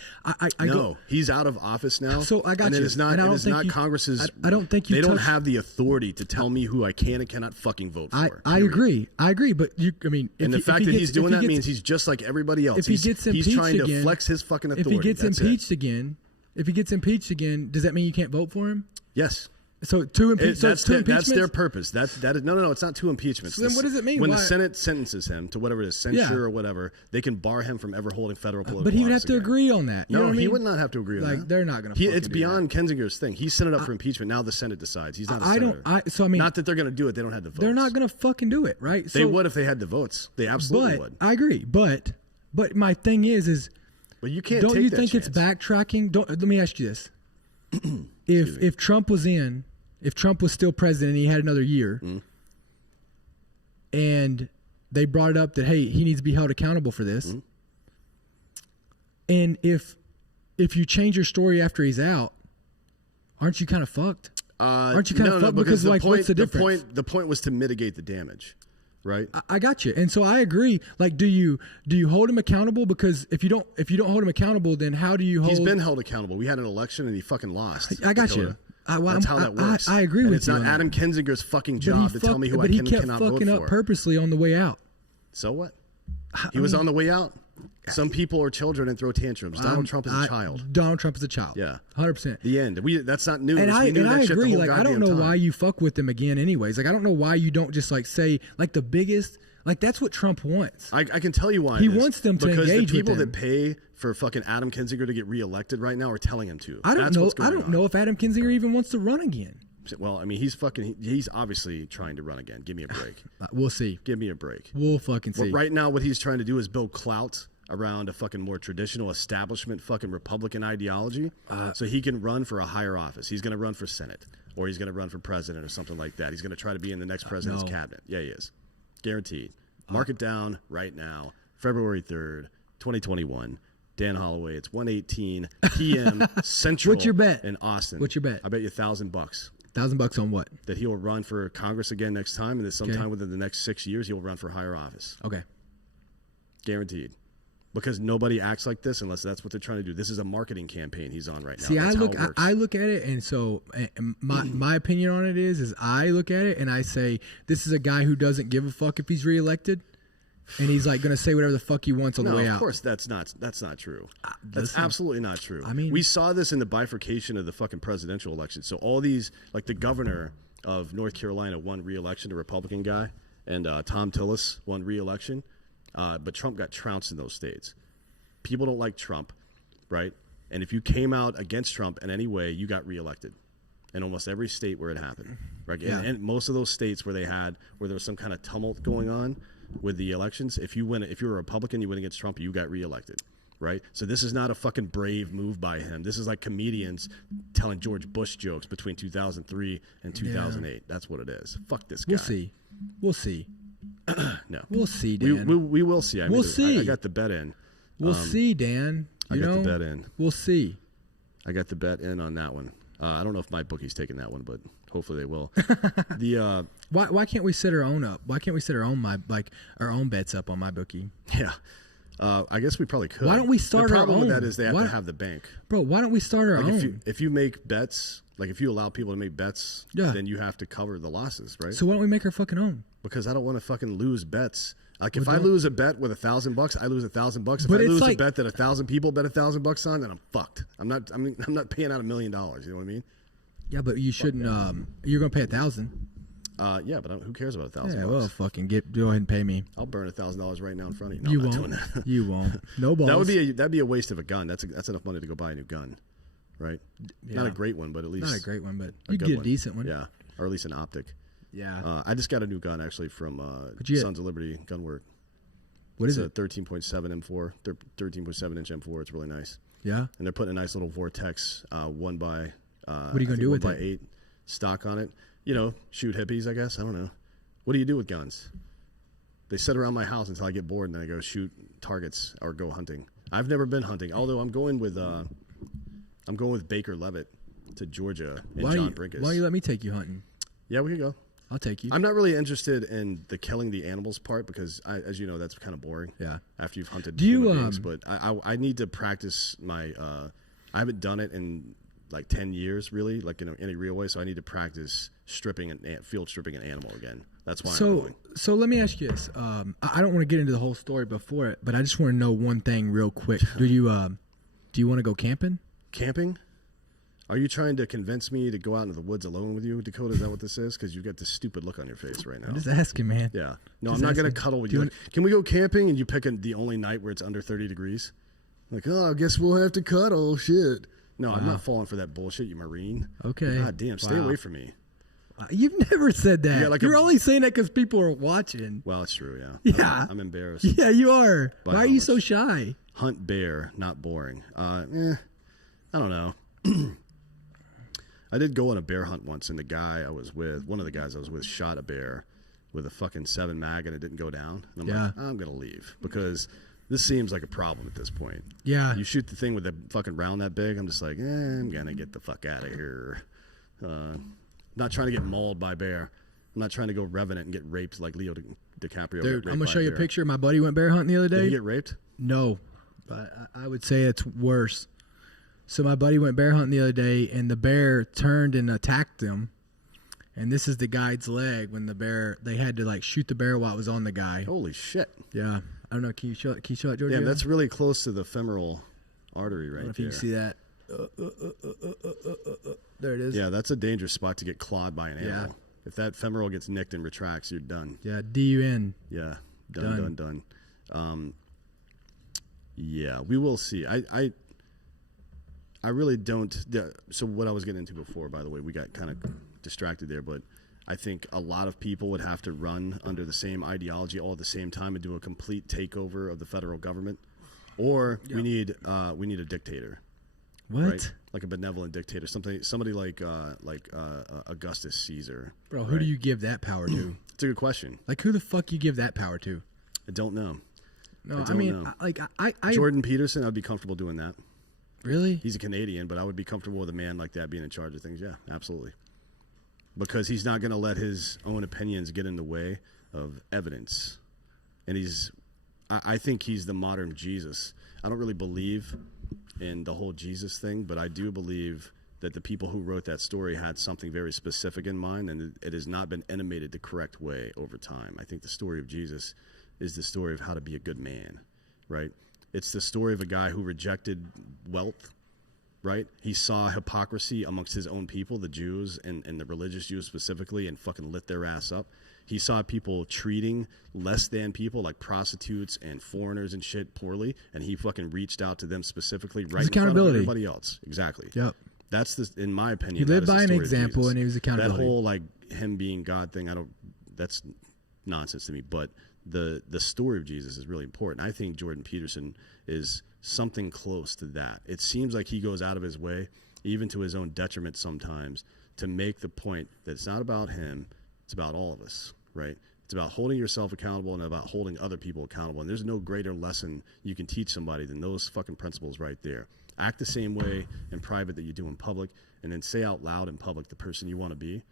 He's out of office now. So I got and you. It is not. And I don't it is think not you- Congress's. I don't think you They don't touch- have the authority to tell me who I can and cannot fucking vote for. I agree. But And the fact that he's doing that means he's just like everybody else. If he gets impeached he's trying to again, flex his fucking authority. If he gets That's impeached it. again, does that mean you can't vote for him? Yes. So two impeachments. That's their purpose. That is no. It's not two impeachments. So then what does it mean? When Why- the Senate sentences him to whatever it is, censure Yeah. or whatever, they can bar him from ever holding federal political But he would have office to again. agree on that. You know No, what I he mean? would not have to agree on Like, that. they're not gonna It's fucking do beyond Kinzinger's thing. He sent it up for impeachment. Now the Senate decides. He's not a senator. Not that they're going to do it. They don't have the votes. They're not going to fucking do it, right? They would if they had the votes. They absolutely would. I agree. But my thing is But you can't. don't take you that think chance. it's backtracking? Let me ask you this: if Trump was still president and he had another year, and they brought it up that hey, he needs to be held accountable for this, and if you change your story after he's out, aren't you kind of fucked? Aren't you kind of fucked because like what's the difference? The point was to mitigate the damage, right? I got you, and so I agree. Like, do you hold him accountable? Because if you don't hold him accountable, then how do you hold? He's been held accountable. We had an election and he fucking lost. I got you. That's how that works. I agree and with it's you. not on that. Adam Kinzinger's fucking job to tell me who I can and cannot vote for. But he kept fucking up purposely on the way out. So what? He was on the way out. Some people are children and throw tantrums. Donald Trump is a child. Donald Trump is a child. Yeah, 100%. The end. That's not news. And I agree. Like I don't know why you. you fuck with him again. Anyways, like I don't know why you don't just like say like the biggest. Like that's what Trump wants. I can tell you why. He it is. wants them to because engage the people with him. that pay for fucking Adam Kinzinger to get reelected right now are telling him to. I don't That's know. what's going I don't on. know if Adam Kinzinger even wants to run again. Well, I mean, he's obviously trying to run again. Give me a break. We'll see. Give me a break. We'll fucking see. But right now, what he's trying to do is build clout around a fucking more traditional establishment fucking Republican ideology, so he can run for a higher office. He's going to run for Senate, or he's going to run for president or something like that. He's going to try to be in the next president's cabinet. Yeah, he is. Guaranteed. Mark it down right now. February 3rd, 2021. Dan Holloway. It's 1:18 p.m. Central. What's your bet? In Austin. What's your bet? I bet you $1,000. $1,000 on what? That he will run for Congress again next time, and that sometime within the next 6 years he will run for higher office. Okay. Guaranteed. Because nobody acts like this unless that's what they're trying to do. This is a marketing campaign he's on right now. See, That's how it works. I look at it, and so my opinion on it is I look at it and I say this is a guy who doesn't give a fuck if he's reelected, and he's like going to say whatever the fuck he wants on the way out. Of course, that's not true. That's absolutely not true. I mean, we saw this in the bifurcation of the fucking presidential election. So all these, like the governor of North Carolina won re-election, a Republican guy, and Tom Tillis won re-election. But Trump got trounced in those states. People don't like Trump, right? And if you came out against Trump in any way, you got reelected in almost every state where it happened, right? Yeah. And most of those states where there was some kind of tumult going on with the elections, if you're a Republican, you went against Trump, you got reelected, right? So this is not a fucking brave move by him. This is like comedians telling George Bush jokes between 2003 and 2008. Yeah. That's what it is. Fuck this guy. We'll see. No, we'll see, Dan. We will see. We'll see. I got the bet in. We'll see, Dan. I got the bet in. We'll see. I got the bet in on that one. I don't know if my bookie's taking that one, but hopefully they will. Why can't we set our own up? Why can't we set our own bets up on my bookie? Yeah. I guess we probably could. Why don't we start the our problem with own? that is they have to have the bank. Bro, why don't we start our Like own? if you make bets, like if you allow people to make bets, Yeah. then you have to cover the losses, right? So why don't we make our fucking own? Because I don't want to fucking lose bets. Like if Well, I don't- lose a bet with $1,000, I lose $1,000. If But I it's lose a like- bet that 1,000 people bet $1,000 on, then I'm fucked. I'm not paying out $1 million. You know what I mean? Yeah, but you shouldn't. You're gonna pay 1,000. Yeah, but who cares about $1,000? Yeah, well, fucking go ahead and pay me. I'll burn $1,000 right now in front of you. No, You I'm not won't. doing that. You won't. No balls. That'd be a waste of a gun. That's enough money to go buy a new gun, right? Not Yeah. a great one, but at least Not a great one, but a you good get a one. decent one. Yeah, or at least an optic. Yeah. I just got a new gun actually from you get? Sons of Liberty Gunwork. What is It's it? a 13.7 M4, 13.7 inch M4. It's really nice, Yeah. and they're putting a nice little Vortex 1 by. What are you gonna do with by it? 8 stock on it? You know, shoot hippies. I guess I don't know. What do you do with guns? They sit around my house until I get bored, and then I go shoot targets or go hunting. I've never been hunting, although I'm going with Baker Levitt to Georgia and John Brinkus. Why don't you let me take you hunting? Yeah, we can go. I'll take you. I'm not really interested in the killing the animals part because, as you know, that's kind of boring. Yeah. After you've hunted Do you, human beings, but I need to practice my. I haven't done it in like 10 years, really, like in any real way. So I need to practice field stripping an animal again. That's why I'm going. So let me ask you this. I don't want to get into the whole story before it, but I just want to know one thing real quick. Do you want to go camping? Camping? Are you trying to convince me to go out into the woods alone with you, Dakota? Is that what this is? Because you've got this stupid look on your face right now. I'm just asking, man. Yeah. No, Just I'm not going asking. to cuddle with Do you. you Can we go camping and you pick the only night where it's under 30 degrees? Like, oh, I guess we'll have to cuddle. Shit. No, I'm not falling for that bullshit, you Marine. Okay. God damn, stay Wow. away from me. You've never said that. Yeah, like You're a- only saying that because people are watching. Well, it's true, yeah. Yeah. I'm embarrassed. Yeah, you are. By Why how are you much? so shy? Hunt bear, not boring. I don't know. I did go on a bear hunt once, and one of the guys I was with, shot a bear with a fucking 7 mag, and it didn't go down. And I'm Yeah. like, I'm gonna leave because this seems like a problem at this point. Yeah. You shoot the thing with the fucking round that big, I'm just like, I'm gonna get the fuck out of here. Not trying to get mauled by a bear. I'm not trying to go Revenant and get raped like Leo DiCaprio. Dude, got I'm raped gonna by show you a bear. picture. My buddy went bear hunting the other Did day. he get raped? No, but I would say it's worse. So my buddy went bear hunting the other day, and the bear turned and attacked him. And this is the guide's leg when they had to like shoot the bear while it was on the guy. Holy shit. Yeah, I don't know. Can you show it, Georgia? Damn, that's really close to the femoral artery I right don't know if there. you can see that. There it is. Yeah, that's a dangerous spot to get clawed by an animal. Yeah. If that femoral gets nicked and retracts, you're done. Yeah, DUN. Yeah, done. Yeah, we will see. I really don't. So what I was getting into before, by the way, we got kind of distracted there, but I think a lot of people would have to run under the same ideology all at the same time and do a complete takeover of the federal government, or we need a dictator, What? right? Like a benevolent dictator, somebody like Augustus Caesar. Bro, who do you give that power to? It's a good question. Like, who the fuck you give that power to? I don't know. No, I I don't mean, know. I Jordan Peterson, I'd be comfortable doing that. really. He's a Canadian, but I would be comfortable with a man like that being in charge of things. Yeah, absolutely. Because he's not going to let his own opinions get in the way of evidence. And I think he's the modern Jesus. I don't really believe in the whole Jesus thing, but I do believe that the people who wrote that story had something very specific in mind, and it has not been animated the correct way over time. I think the story of Jesus is the story of how to be a good man, right? It's the story of a guy who rejected wealth, right? He saw hypocrisy amongst his own people, the Jews and the religious Jews specifically, and fucking lit their ass up. He saw people treating less than people like prostitutes and foreigners and shit poorly, and he fucking reached out to them specifically right in front of accountability. everybody else. Exactly. Yep. That's in my opinion. He lived that is the by an story of example, Jesus. and he was accountability. That whole like him being God thing, that's nonsense to me. But the story of Jesus is really important. I think Jordan Peterson is something close to that. It seems like he goes out of his way, even to his own detriment sometimes, to make the point that it's not about him, it's about all of us, right? It's about holding yourself accountable and about holding other people accountable. And there's no greater lesson you can teach somebody than those fucking principles right there. Act the same way in private that you do in public, and then say out loud in public the person you want to be,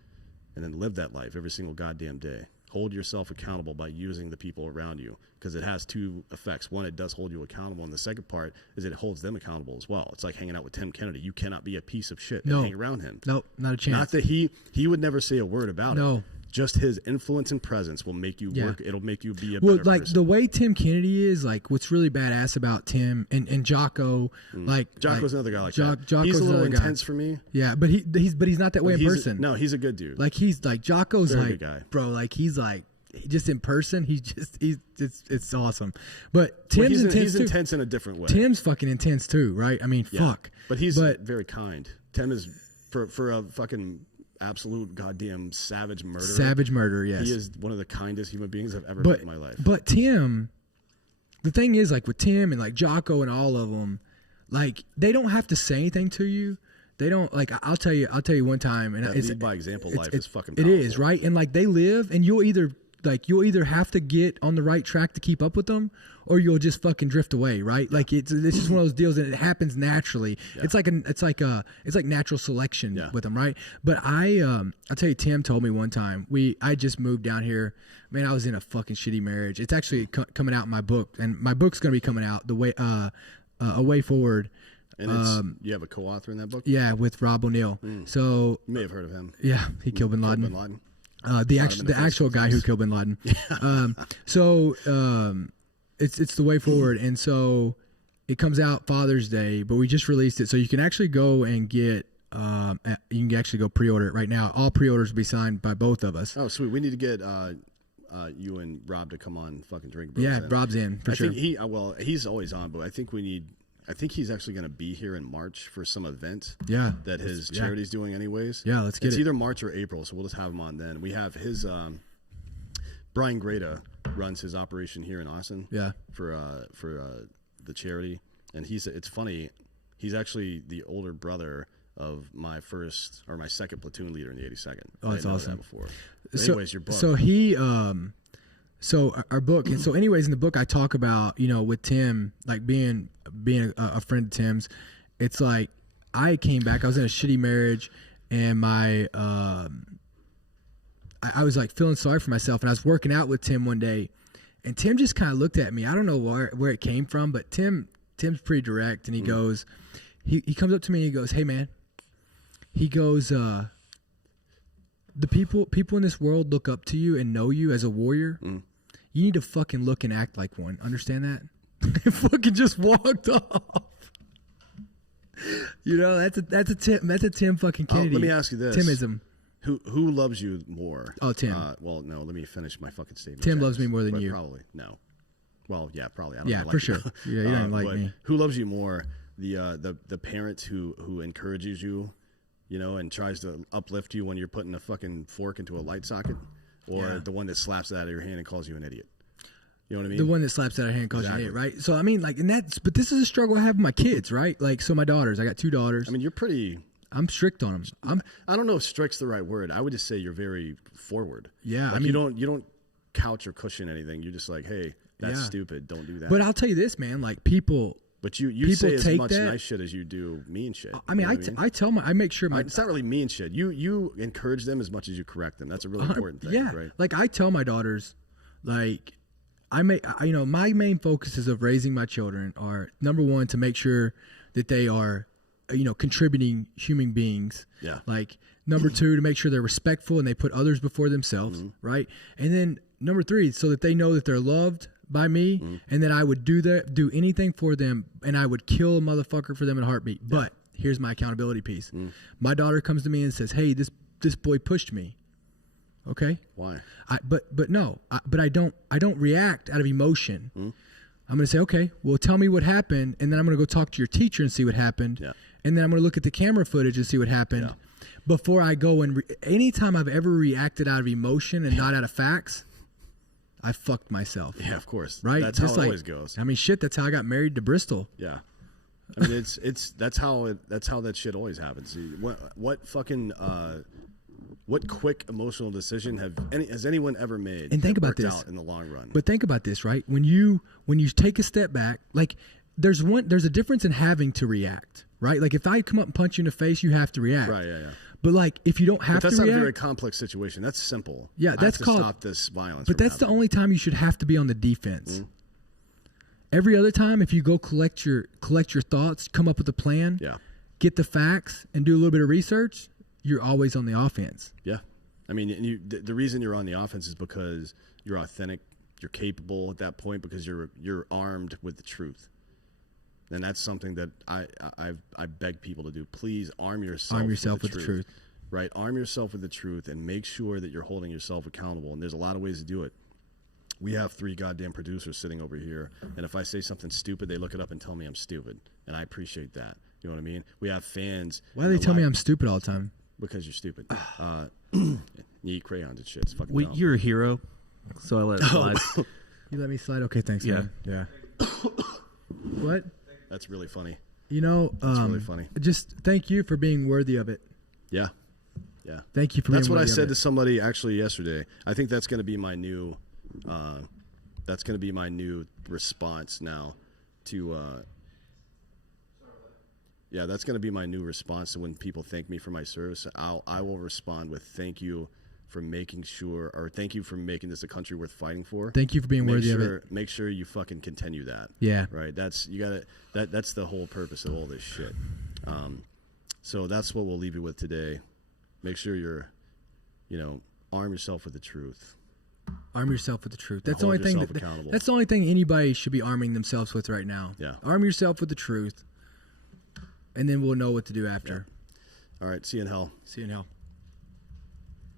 and then live that life every single goddamn day. Hold yourself accountable by using the people around you, because it has two effects. One, it does hold you accountable, and the second part is it holds them accountable as well. It's like hanging out with Tim Kennedy. You cannot be a piece of shit and hang around him. No, not a chance. Not that he would never say a word about it. No. Just his influence and presence will make you work. It'll make you be a well, better like person. the way Tim Kennedy is, like what's really badass about Tim and Jocko, like Jocko's another guy like that. Jocko's He's a little another guy. intense for me. Yeah, but he's not that way in person. No, he's a good dude. Like he's like Jocko's Very like good guy. bro, like he's like just in person. It's awesome. But Tim's intense he's too. intense in a different way. Tim's fucking intense too, right? I mean, fuck. But he's very kind. Tim is for a fucking absolute goddamn savage murderer. Savage murder, yes. He is one of the kindest human beings I've ever met in my life. But Tim, the thing is, like with Tim and like Jocko and all of them, like they don't have to say anything to you. They don't like. I'll tell you one time, and That it's lead by example life is fucking It powerful. is, right? And like they live, and you'll either have to get on the right track to keep up with them, or you'll just fucking drift away, right? Like it's just one of those deals, and it happens naturally. Yeah. It's like natural selection with them, right? But I'll tell you, Tim told me one time I just moved down here. Man, I was in a fucking shitty marriage. It's actually coming out in my book, and my book's gonna be coming out the way A Way Forward. And you have a co-author in that book? Yeah, with Rob O'Neill. So You may have heard of him. yeah, he killed Bin Laden. Bin Laden. The actual guy who killed Bin Laden. It's The Way Forward, and so it comes out Father's Day, but we just released it, so you can actually go and get. You can actually go pre-order it right now. All pre-orders will be signed by both of us. Oh, sweet. We need to get you and Rob to come on fucking drink. Bros Yeah, then. Rob's in for I sure. think he's always on, but I think he's actually going to be here in March for some event. Yeah, that his charity's doing anyways. Yeah, let's get it's it. either March or April, so we'll just have him on then. We have his Brian Greta runs his operation here in Austin. Yeah, for the charity, and it's funny. He's actually the older brother of my second platoon leader in the 82nd. Oh, that's awesome. That before. But So, anyways, your book. so he so our book, and so anyways in the book I talk about, with Tim, like being a friend of Tim's. It's like I came back, I was in a shitty marriage, and my I was like feeling sorry for myself, and I was working out with Tim one day, and Tim just kind of looked at me. I don't know where it came from, but Tim's pretty direct, and he goes, he comes up to me and he goes, "Hey man," he goes, "the people in this world look up to you and know you as a warrior. You need to fucking look and act like one. Understand that?" He fucking just walked off. That's a Tim fucking Kennedy. Let me ask you this: Timism. Who loves you more? Oh, Tim. Well, no. Let me finish my fucking statement. Tim Jax. loves me more than But you. Probably no. Well, yeah, probably. I don't Yeah, know, for like sure. you. Yeah, you don't like but me. Who loves you more? The parent who encourages you, and tries to uplift you when you're putting a fucking fork into a light socket, or the one that slaps it out of your hand and calls you an idiot. You know what I mean? The one that slaps out her hand and calls you an idiot, right? So I mean, like, but this is a struggle I have with my kids, right? Like, so my daughters, I got 2 daughters. I mean, you're pretty. I'm strict on them. I don't know if strict's the right word. I would just say you're very forward. Yeah, Like, I mean, you don't couch or cushion anything. You're just like, hey, that's Yeah. stupid. Don't do that. But I'll tell you this, man. Like, people. But you people say as take much that- nice shit as you do mean shit. I mean, You know what I I make sure my. It's not really mean shit. You encourage them as much as you correct them. That's a really important thing, yeah, right? like I tell my daughters, like my main focuses of raising my children are, number one, to make sure that they are, contributing human beings. Yeah. Like, number 2, to make sure they're respectful and they put others before themselves, right? And then number 3, so that they know that they're loved by me, and that I would do anything for them, and I would kill a motherfucker for them in a heartbeat. Yeah. But here's my accountability piece. My daughter comes to me and says, "Hey, this boy pushed me." Okay. Why? But I don't react out of emotion. I'm going to say, okay, well, tell me what happened, and then I'm going to go talk to your teacher and see what happened, and then I'm going to look at the camera footage and see what happened before I go and. Anytime I've ever reacted out of emotion and not out of facts, I fucked myself. Yeah, of course. Right. That's Just how it like, always goes. I mean, shit. That's how I got married to Bristol. Yeah. I mean, that's how that shit always happens. What quick emotional decision has anyone ever made? And think that about worked this out in the long run. But think about this, right? When you take a step back, like there's a difference in having to react, right? Like if I come up and punch you in the face, you have to react. Right. Yeah. But like if you don't have But that's to not react, a very complex situation. That's simple. Yeah, I have that's to called- stop this violence. but from that's the happening. only time you should have to be on the defense. Every other time, if you go collect your thoughts, come up with a plan, Yeah. get the facts, and do a little bit of research, you're always on the offense. Yeah. I mean, the reason you're on the offense is because you're authentic, you're capable at that point because you're armed with the truth. And that's something that I beg people to do. Please arm yourself with the truth. Right? Arm yourself with the truth and make sure that you're holding yourself accountable. And there's a lot of ways to do it. We have 3 goddamn producers sitting over here, and if I say something stupid, they look it up and tell me I'm stupid, and I appreciate that. You know what I mean? We have fans. Why do they tell me I'm stupid all the time? Because you're stupid. You eat crayons and shit. It's fucking dumb. You're a hero, so I let it slide. You let me slide? Okay, thanks, Yeah. man. Yeah. What? That's really funny. You know, really funny. Just thank you for being worthy of it. Yeah. Yeah. Thank you for That's being what I worthy of said it. to somebody actually yesterday. I think that's going to be my new response now to yeah, that's going to be my new response to when people thank me for my service. I will respond with thank you for making sure, or thank you for making this a country worth fighting for. Thank you for being worthy of it. Make sure you fucking continue that. Yeah. Right. That's the whole purpose of all this shit. So that's what we'll leave you with today. Make sure you're, arm yourself with the truth. Arm yourself with the truth. That's the hold only thing. yourself accountable. That's the only thing anybody should be arming themselves with right now. Yeah. Arm yourself with the truth, and then we'll know what to do after. All right. See you in hell. See you in hell.